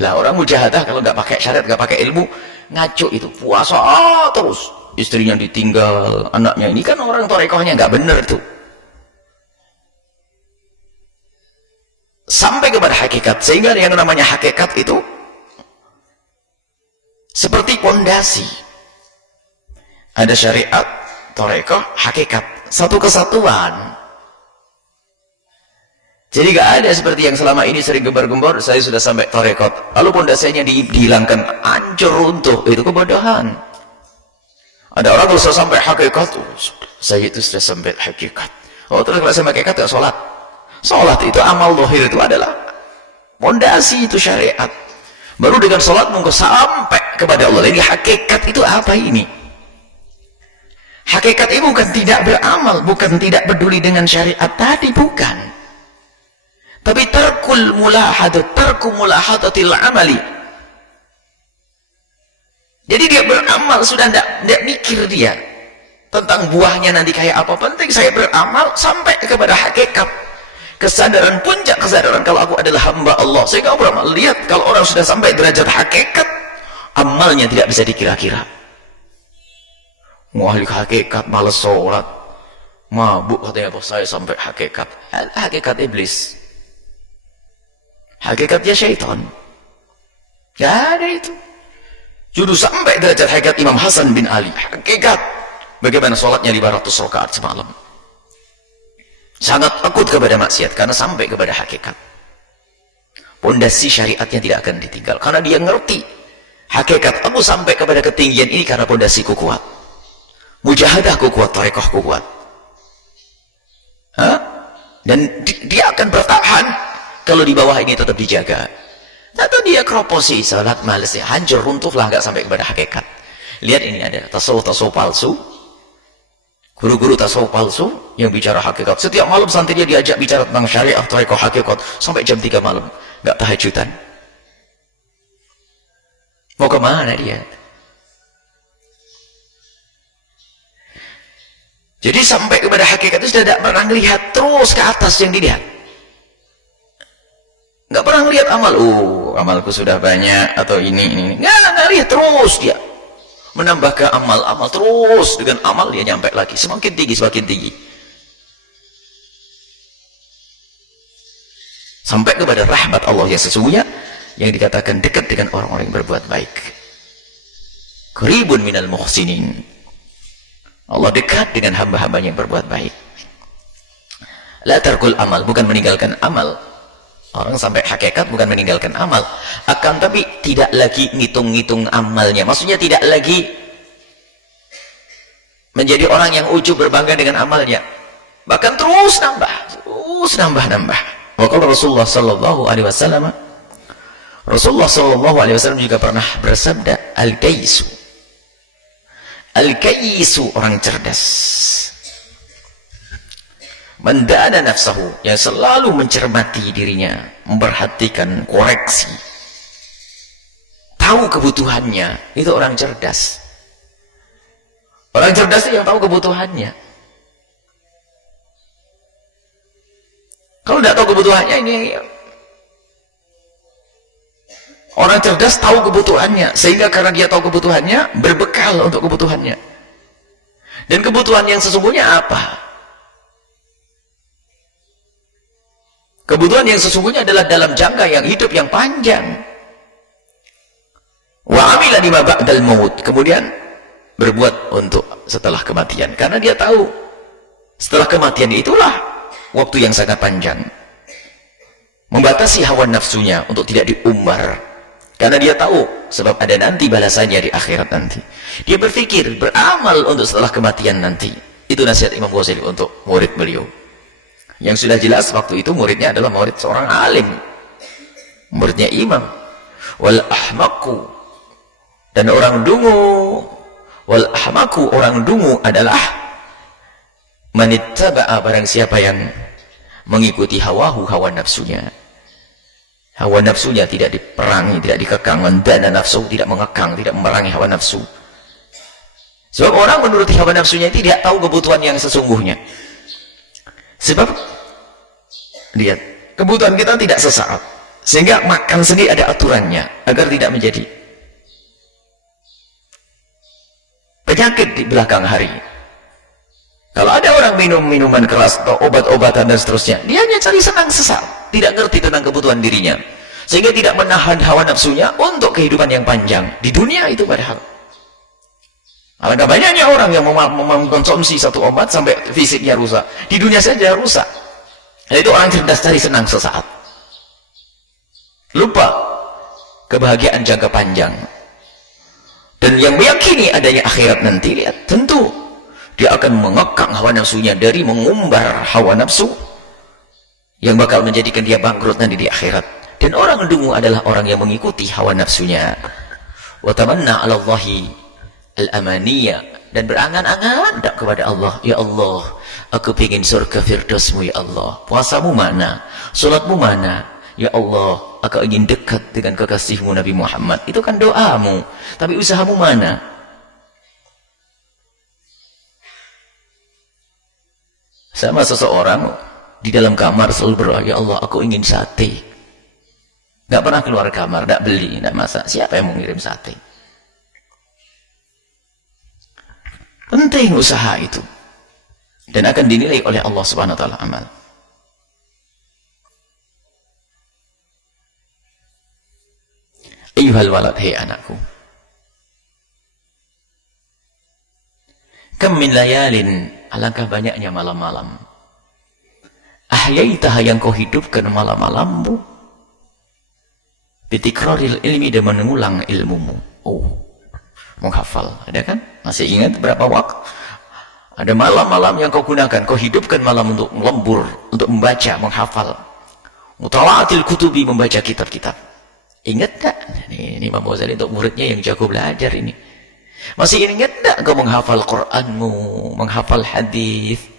Lah orang mujahadah kalau nggak pakai syariat, nggak pakai ilmu, ngaco itu, puasa terus, istrinya ditinggal, anaknya, ini kan orang thariqahnya nggak bener tuh. Sampai kepada hakikat, sehingga yang namanya hakikat itu seperti pondasi. Ada syariat, thariqah, hakikat, satu kesatuan. Jadi gak ada seperti yang selama ini sering gembar-gembor, saya sudah sampai thariqat, lalu pondasinya dihilangkan, hancur runtuh, itu kebodohan. Ada orang kalau sudah sampai hakikat, saya itu sudah sampai hakikat. Oh terus kalau sampai hakikat ya sholat. Sholat itu amal zahir, itu adalah Pondasi itu syariat. Baru dengan sholatmu engkau sampai kepada Allah. Jadi hakikat itu apa ini? Hakikat itu bukan tidak beramal, bukan tidak peduli dengan syariat tadi, bukan. Tapi tarku mulahadatil amali. Jadi dia beramal, sudah tidak mikir dia tentang buahnya nanti kayak apa. Penting saya beramal sampai kepada hakikat. Kesadaran, puncak kesadaran kalau aku adalah hamba Allah. Sehingga beramal. Lihat, kalau orang sudah sampai derajat hakikat, amalnya tidak bisa dikira-kira. Wah, hakikat malas sholat, mabuk katanya, apa saya sampai hakikat. Hakikat iblis, hakikatnya syaitan. Gak ada itu. Juru sampai derajat hakikat Imam Hasan bin Ali, hakikat bagaimana sholatnya 500 rakaat semalam. Sangat takut kepada maksiat karena sampai kepada hakikat. Pondasi syariatnya tidak akan ditinggal karena dia ngerti hakikat. Aku sampai kepada ketinggian ini karena pondasiku kuat, mujahadahku kuat, tarekohku kuat. Dan dia akan bertahan kalau di bawah ini tetap dijaga. Atau dia kroposi, salat malesnya hancur, runtuhlah, nggak sampai kepada hakikat. Lihat ini ada tasawuf palsu, guru-guru tasawuf palsu yang bicara hakikat. Setiap malam santri dia diajak bicara tentang syariah, tarekoh, hakikat sampai jam 3 malam, nggak tahajudan. Mau kemana dia? Jadi sampai kepada hakikat itu sudah tidak pernah melihat terus ke atas yang dilihat. Nggak pernah melihat amal. Amalku sudah banyak atau ini. Nggak lihat, terus dia menambah ke amal terus. Dengan amal dia nyampe lagi, semakin tinggi, semakin tinggi. Sampai kepada rahmat Allah yang sesungguhnya, yang dikatakan dekat dengan orang-orang yang berbuat baik. Qaribun minal muhsinin. Allah dekat dengan hamba-hambanya yang berbuat baik. La tarkul amal, bukan meninggalkan amal. Orang sampai hakikat bukan meninggalkan amal, akan tapi tidak lagi ngitung-ngitung amalnya. Maksudnya tidak lagi menjadi orang yang ujub berbangga dengan amalnya, bahkan terus nambah. Wakil Rasulullah Sallallahu Alaihi Wasallam, Rasulullah Sallallahu Alaihi Wasallam juga pernah bersabda, Al-Kaisu orang cerdas, mendana nafsahu, yang selalu mencermati dirinya, memperhatikan, koreksi, tahu kebutuhannya. Itu orang cerdas. Orang cerdas itu yang tahu kebutuhannya. Kalau tidak tahu kebutuhannya, ini orang cerdas tahu kebutuhannya, sehingga karena dia tahu kebutuhannya, berbekal untuk kebutuhannya. Dan kebutuhan yang sesungguhnya apa? Kebutuhan yang sesungguhnya adalah dalam jangka yang hidup yang panjang. Wa amila lima ba'dal maut, kemudian berbuat untuk setelah kematian, karena dia tahu setelah kematian itulah waktu yang sangat panjang. Membatasi hawa nafsunya untuk tidak diumbar, karena dia tahu sebab ada nanti balasannya di akhirat nanti. Dia berpikir, beramal untuk setelah kematian nanti. Itu nasihat Imam Ghazali untuk murid beliau, yang sudah jelas waktu itu muridnya adalah murid seorang alim, muridnya imam. Wal ahmaku, dan orang dungu, wal ahmaku, orang dungu adalah manittaba'a, barang siapa yang mengikuti hawahu, hawa nafsunya. Hawa nafsunya tidak diperangi, tidak dikekang. Mendana nafsu, tidak mengekang, tidak memerangi hawa nafsu. Sebab orang menuruti hawa nafsunya tidak tahu kebutuhan yang sesungguhnya. Sebab lihat, kebutuhan kita tidak sesaat, sehingga makan sendiri ada aturannya agar tidak menjadi penyakit di belakang hari. Kalau ada orang minum minuman keras atau obat-obatan dan seterusnya, dia hanya cari senang sesaat, tidak ngerti tentang kebutuhan dirinya, sehingga tidak menahan hawa nafsunya untuk kehidupan yang panjang di dunia itu. Padahal alangkah banyaknya orang yang mengkonsumsi satu obat sampai fisiknya rusak, di dunia saja rusak. Itu orang cerdas cari senang sesaat, lupa kebahagiaan jangka panjang. Dan yang meyakini adanya akhirat nanti, lihat, tentu dia akan mengekang hawa nafsunya dari mengumbar hawa nafsu yang bakal menjadikan dia bangkrut nanti di akhirat. Dan orang dungu adalah orang yang mengikuti hawa nafsunya. Wa tamanna 'ala Allahi al-amaniyya, dan berangan-angan kepada Allah, ya Allah, aku ingin surga firdausmu ya Allah. Puasamu mana? Salatmu mana? Ya Allah, aku ingin dekat dengan kekasihmu Nabi Muhammad. Itu kan doamu, tapi usahamu mana? Sama seseorang di dalam kamar selalu berdoa, ya Allah, aku ingin sate. Gak pernah keluar kamar, gak beli, gak masak. Siapa yang mau ngirim sate? Penting usaha itu, dan akan dinilai oleh Allah Subhanahu wa taala amal. Ayyuhal walad, hei anakku, kam min layalin, alangkah banyaknya malam-malam, ahyaitaha, yang kau hidupkan malam-malammu, bitikraril ilmi, dan mengulang ilmumu. Menghafal, ada kan? Masih ingat berapa waktu? Ada malam-malam yang kau gunakan, kau hidupkan malam untuk lembur, untuk membaca, menghafal. Mutala'atil kutubi, membaca kitab-kitab. Ingat tak? Ini Imam Ghazali untuk muridnya yang jago belajar ini. Masih ingat tak kau menghafal Qur'anmu, menghafal hadis?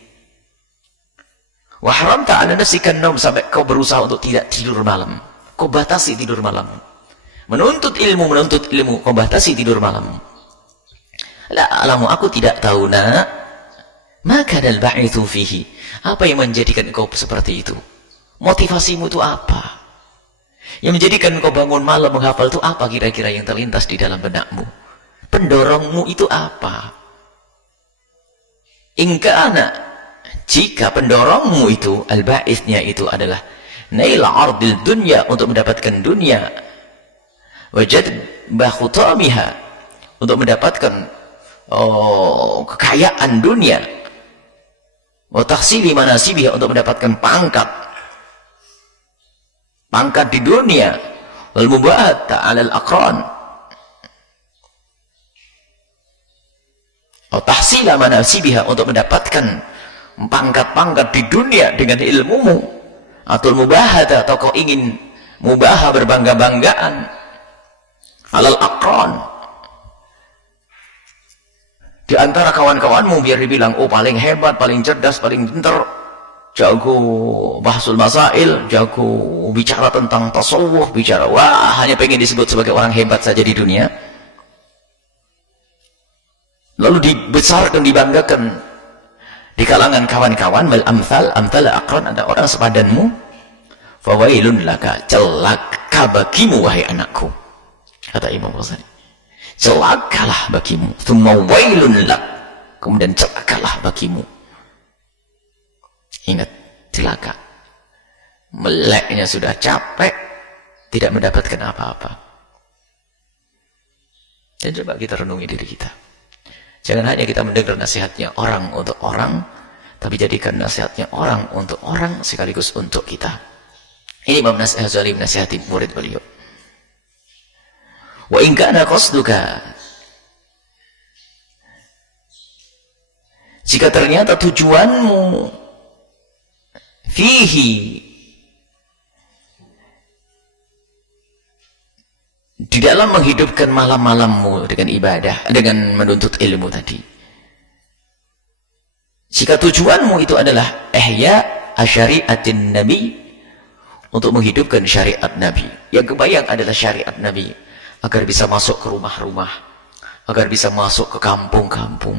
Wa haramta 'ala nafsika an-naum, sampai kau berusaha untuk tidak tidur malam. Kau batasi tidur malam. Menuntut ilmu, kau batasi tidur malam. La alamu, aku tidak tahu nak, maka dal ba'ithu fihi, apa yang menjadikan kau seperti itu? Motivasimu itu apa? Yang menjadikan kau bangun malam menghafal itu apa kira-kira yang terlintas di dalam benakmu? Pendorongmu itu apa? Ingkana, jika pendorongmu itu, al-ba'ithnya itu adalah nail ardil dunya, untuk mendapatkan dunia, wajad bakhutamiha, untuk mendapatkan kekayaan dunia, wa tahsili manasibiha, untuk mendapatkan pangkat di dunia, wal mubahata 'alal aqran, wa tahsila manasibiha, untuk mendapatkan pangkat-pangkat di dunia dengan ilmumu, atau mubahata, atau kau ingin mubaha, berbangga-banggaan, 'alal aqran, di antara kawan-kawanmu, biar dibilang, oh paling hebat, paling cerdas, paling pintar, jago bahsul masail, jago bicara tentang tasawuf, bicara, wah, hanya pengen disebut sebagai orang hebat saja di dunia. Lalu dibesarkan, dibanggakan di kalangan kawan-kawan, wal amthal aqran, ada orang sepadanmu, fawailun laka, celaka bagimu wahai anakku, kata Imam Ghazali. Celakalah bagimu, thumma wailun lak, kemudian celakalah bagimu. Ingat, celaka, meleknya sudah capek, tidak mendapatkan apa-apa. Dan coba kita renungi diri kita, jangan hanya kita mendengar nasihatnya orang untuk orang, tapi jadikan nasihatnya orang untuk orang sekaligus untuk kita. Ini Imam Ghazali menasihati murid beliau. Wa in kana qasduka, jika ternyata tujuanmu fihi, di dalam menghidupkan malam-malammu dengan ibadah, dengan menuntut ilmu tadi, jika tujuanmu itu adalah ihya asyariatin nabi, untuk menghidupkan syariat Nabi, yang kebayang adalah syariat Nabi, agar bisa masuk ke rumah-rumah, agar bisa masuk ke kampung-kampung,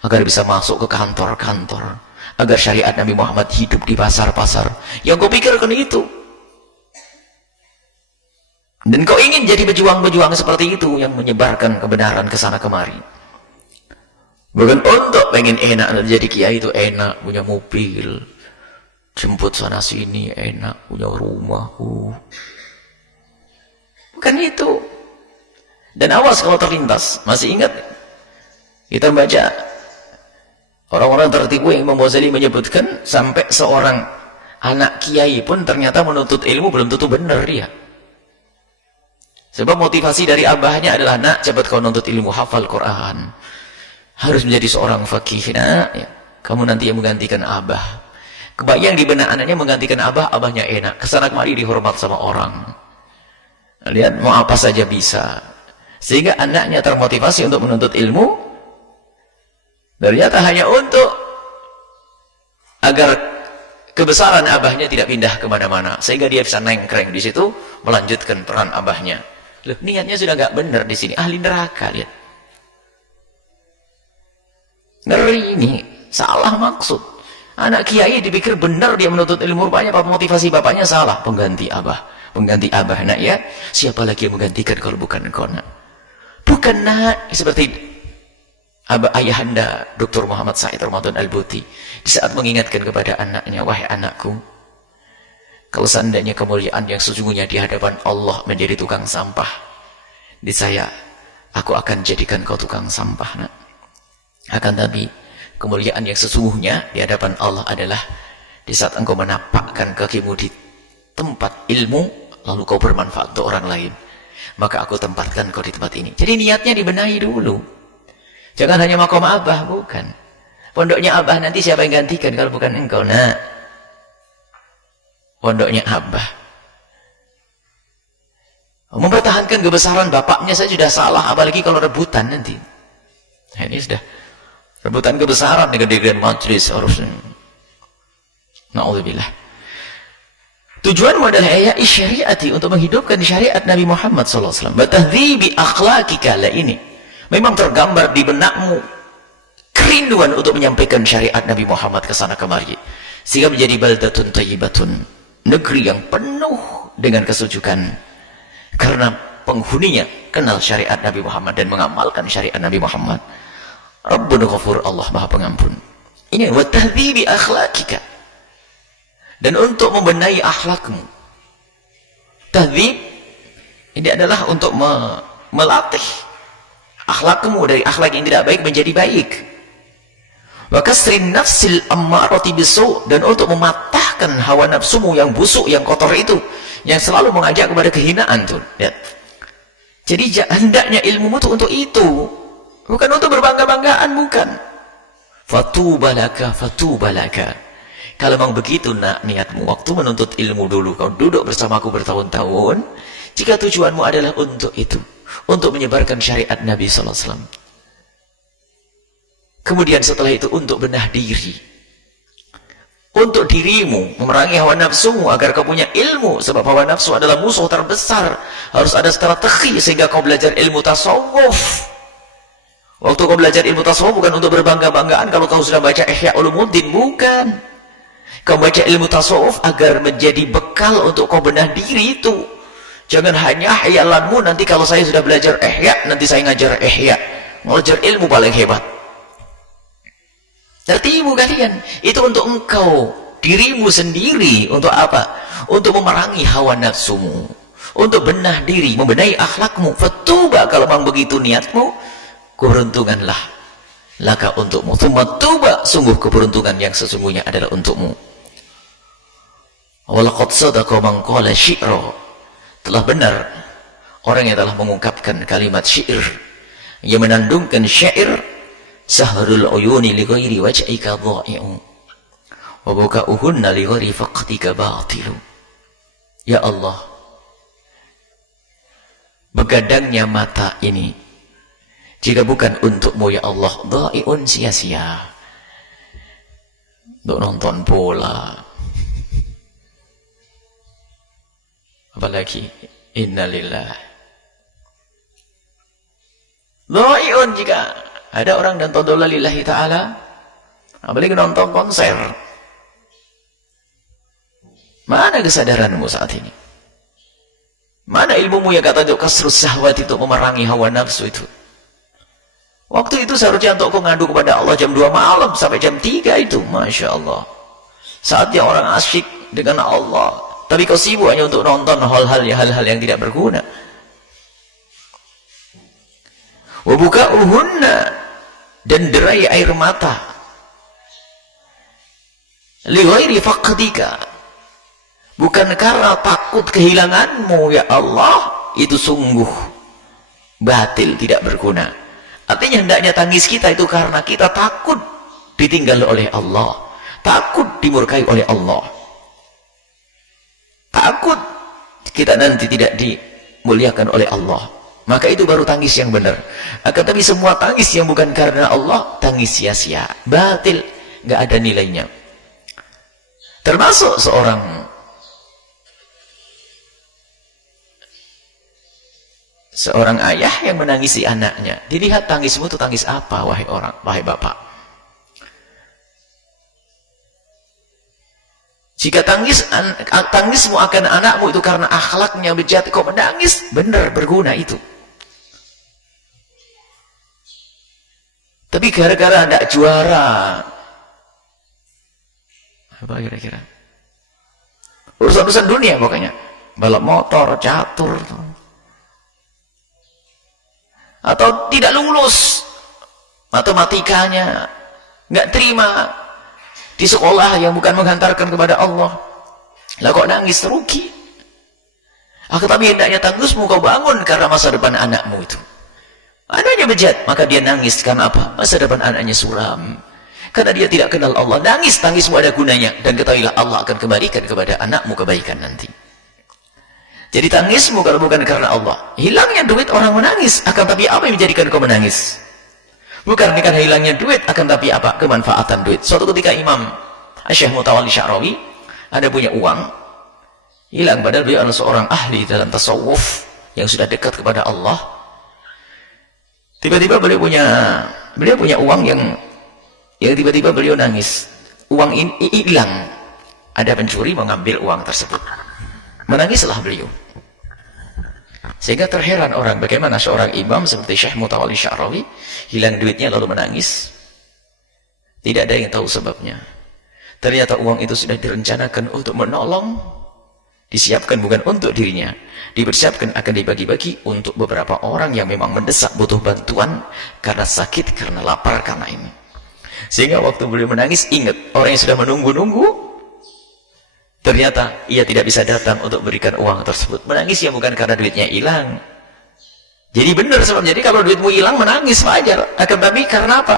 agar bisa masuk ke kantor-kantor, agar syariat Nabi Muhammad hidup di pasar-pasar. Yang kau pikirkan itu, dan kau ingin jadi pejuang-pejuang seperti itu, yang menyebarkan kebenaran ke sana kemari. Bukan untuk pengen enak, jadi kiai itu enak, punya mobil, jemput sana sini, enak, punya rumah. Bukan itu. Dan awas kalau terlintas. Masih ingat kita baca orang-orang tertipu yang Imam Ghazali menyebutkan, sampai seorang anak kiai pun ternyata menuntut ilmu belum tentu benar dia. Sebab motivasi dari abahnya adalah, nak, cepat kau nuntut ilmu, hafal Quran, harus menjadi seorang faqih, nak, ya, kamu nanti yang menggantikan abah. Kebayang di benak anaknya menggantikan abah, abahnya enak, kesana kemari dihormat sama orang. Lihat, mau apa saja bisa. Sehingga anaknya termotivasi untuk menuntut ilmu. Ternyata hanya untuk agar kebesaran abahnya tidak pindah kemana-mana, sehingga dia bisa nengkreng di situ melanjutkan peran abahnya. Loh, niatnya sudah gak benar di sini, ahli neraka. Lihat, ngeri ini, salah maksud. Anak kiai dipikir benar dia menuntut ilmu, rupanya motivasi bapaknya salah. Pengganti abah nak ya. Siapa lagi yang menggantikan kalau bukan engkau nak? Bukan nak, seperti ayahanda Dr. Muhammad Said Ramadan Al-Buti di saat mengingatkan kepada anaknya, wahai anakku, kalau seandainya kemuliaan yang sesungguhnya di hadapan Allah menjadi tukang sampah, di saya, aku akan jadikan kau tukang sampah nak. Akan tapi kemuliaan yang sesungguhnya di hadapan Allah adalah di saat engkau menapakkan kakimu di tempat ilmu, lalu kau bermanfaat untuk orang lain, maka aku tempatkan kau di tempat ini. Jadi niatnya dibenahi dulu. Jangan hanya makom abah, bukan. Pondoknya abah nanti siapa yang gantikan kalau bukan engkau nak? Pondoknya abah. Mempertahankan kebesaran bapaknya saja sudah salah, apalagi kalau rebutan nanti. Nah, ini sudah rebutan kebesaran dengan di majlis harusnya. Na'udzubillah. Tujuanmu adalah ihya'i syariati, untuk menghidupkan syariat Nabi Muhammad SAW. Batahdzibi akhlaqika la ini. Memang tergambar di benakmu kerinduan untuk menyampaikan syariat Nabi Muhammad ke sana kemari, sehingga menjadi baldatun thayyibatun, negeri yang penuh dengan kesujukan, karena penghuninya kenal syariat Nabi Muhammad dan mengamalkan syariat Nabi Muhammad. Rabbun Ghafur, Allah Maha Pengampun. Ini wa tahdhibi akhlaqika, dan untuk membenahi akhlakmu. Tahdhib ini adalah untuk melatih akhlakmu dari akhlak yang tidak baik menjadi baik. Wa kasrin nafsil ammarati bisu, dan untuk mematahkan hawa nafsumu yang busuk, yang kotor itu, yang selalu mengajak kepada kehinaan tuh. Lihat. Jadi hendaknya ilmumu itu untuk itu, bukan untuk berbangga-banggaan, bukan. Fatubalaka. Kalau memang begitu nak niatmu waktu menuntut ilmu dulu, kau duduk bersamaku bertahun-tahun, jika tujuanmu adalah untuk itu, untuk menyebarkan syariat Nabi SAW. Kemudian setelah itu untuk benah diri, untuk dirimu, memerangi hawa nafsumu agar kau punya ilmu, sebab hawa nafsu adalah musuh terbesar. Harus ada strategi sehingga kau belajar ilmu tasawuf. Waktu kau belajar ilmu tasawuf bukan untuk berbangga-banggaan kalau kau sudah baca Ihya Ulumuddin, bukan. Kau baca ilmu tasawuf agar menjadi bekal untuk kau benah diri itu. Jangan hanya hayalanmu, nanti kalau saya sudah belajar ihya, nanti saya ngajar ihya, ngajar ilmu paling hebat. Tertibu kalian, itu untuk engkau, dirimu sendiri. Untuk apa? Untuk memerangi hawa nafsumu, untuk benah diri, membenahi akhlakmu. Fatuba, kalau memang begitu niatmu, keberuntunganlah laka untukmu. Tuba, sungguh keberuntungan yang sesungguhnya adalah untukmu. Walaqad sadaqa man qala syi'ra, telah benar orang yang telah mengungkapkan kalimat syair yang menandungkan syair. Sahrul uyuni li ghairi wajhika dha'i'u wa buka'uhunna li ghairi faqtika batilu. Ya Allah, begadangnya mata ini jika bukan untukmu ya Allah, dha'i'un, sia-sia. Untuk nonton bola, apalagi innalillah. Dha'i'un, jika ada orang dan tontola lillahi ta'ala, apalagi nonton konser. Mana kesadaranmu saat ini? Mana ilmumu yang kata untuk kasrus syahwat, itu memerangi hawa nafsu itu? Waktu itu seharusnya untuk kau ngadu kepada Allah jam 2 malam sampai jam 3 itu, Masya Allah. Saatnya orang asyik dengan Allah, tapi kau sibuk hanya untuk nonton hal-hal yang tidak berguna. Wabuka'uhunna, dan derai air mata, li ghairi faqdika, bukan karena takut kehilanganmu ya Allah, itu sungguh batil, tidak berguna. Artinya hendaknya tangis kita itu karena kita takut ditinggal oleh Allah, takut dimurkai oleh Allah, takut kita nanti tidak dimuliakan oleh Allah, maka itu baru tangis yang benar. Akan tapi semua tangis yang bukan karena Allah, tangis sia-sia, batil, nggak ada nilainya. Termasuk seorang ayah yang menangisi anaknya. Dilihat tangismu itu tangis apa, wahai bapak. Jika tangismu akan anakmu itu karena akhlaknya bejat, kau menangis, benar, berguna itu. Tapi gara-gara tidak juara, apa kira-kira? Urusan-urusan dunia pokoknya, balap motor, catur, atau tidak lulus matematikanya, nggak terima di sekolah yang bukan menghantarkan kepada Allah, lah kok nangis, rugi. Tapi hendaknya tangismu kau bangun karena masa depan anakmu itu. Anaknya bejat, maka dia nangis karena apa? Masa depan anaknya suram, karena dia tidak kenal Allah. Nangis, tangismu ada gunanya, dan ketahuilah Allah akan kembalikan kepada anakmu kebaikan nanti. Jadi tangismu kalau bukan karena Allah. Hilangnya duit orang menangis, akan tapi apa yang menjadikan kau menangis? Bukan karena hilangnya duit, akan tapi apa? Kemanfaatan duit. Suatu ketika Imam Syekh Mutawalli Sya'rawi ada punya uang, hilang, padahal beliau adalah seorang ahli dalam tasawuf yang sudah dekat kepada Allah. Tiba-tiba beliau punya uang yang tiba-tiba beliau nangis. Uang ini hilang. Ada pencuri mengambil uang tersebut. Menangislah beliau. Sehingga terheran orang, bagaimana seorang imam seperti Syekh Mutawalli Sya'rawi hilang duitnya lalu menangis. Tidak ada yang tahu sebabnya. Ternyata uang itu sudah direncanakan untuk menolong, disiapkan bukan untuk dirinya, dipersiapkan akan dibagi-bagi untuk beberapa orang yang memang mendesak butuh bantuan karena sakit, karena lapar, karena ini. Sehingga waktu beliau menangis, ingat orang yang sudah menunggu-nunggu, ternyata ia tidak bisa datang untuk berikan uang tersebut. Menangis ya bukan karena duitnya hilang. Jadi benar sebab, jadi kalau duitmu hilang menangis wajar. Akan tapi karena apa?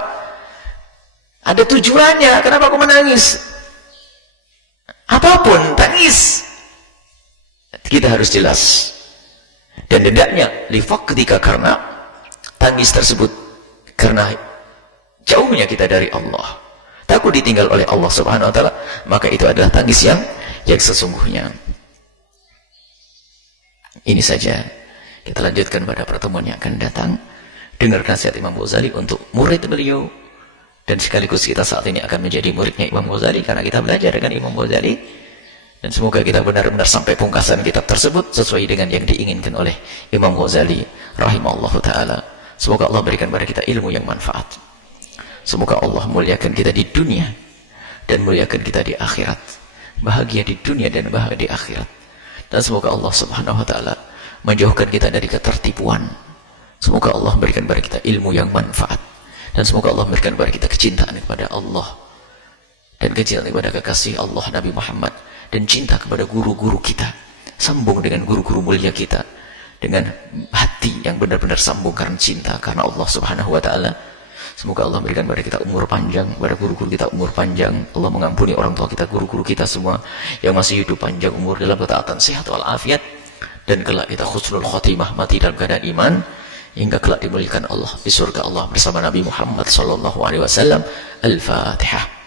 Ada tujuannya. Kenapa aku menangis? Apapun, tangis. Kita harus jelas. Dan hendaknya ketika karena tangis tersebut karena jauhnya kita dari Allah, takut ditinggal oleh Allah Subhanahu wa taala, maka itu adalah tangis yang sesungguhnya. Ini saja, kita lanjutkan pada pertemuan yang akan datang. Dengar nasihat Imam Ghazali untuk murid beliau, dan sekaligus kita saat ini akan menjadi muridnya Imam Ghazali karena kita belajar dengan Imam Ghazali. Dan semoga kita benar-benar sampai pungkasan kitab tersebut sesuai dengan yang diinginkan oleh Imam Ghazali rahimahullahu ta'ala. Semoga Allah berikan kepada kita ilmu yang manfaat. Semoga Allah muliakan kita di dunia dan muliakan kita di akhirat, bahagia di dunia dan bahagia di akhirat. Dan semoga Allah Subhanahu wa ta'ala menjauhkan kita dari ketertipuan. Semoga Allah berikan kepada kita ilmu yang manfaat, dan semoga Allah berikan kepada kita kecintaan kepada Allah dan kecintaan kepada kekasih Allah Nabi Muhammad, dan cinta kepada guru-guru kita, sambung dengan guru-guru mulia kita dengan hati yang benar-benar sambung karena cinta karena Allah Subhanahu wa ta'ala. Semoga Allah berikan kepada kita umur panjang, kepada guru-guru kita umur panjang. Allah mengampuni orang tua kita, guru-guru kita semua yang masih hidup panjang umur dalam ketaatan, sehat walafiat, dan kelak kita husnul khotimah, mati dalam keadaan iman, hingga kelak dimuliakan Allah di surga Allah bersama Nabi Muhammad sallallahu alaihi wasallam. Al-Fatihah.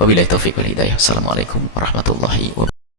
Wabillahi taufiq wal hidayah. Assalamualaikum warahmatullahi wabarakatuh.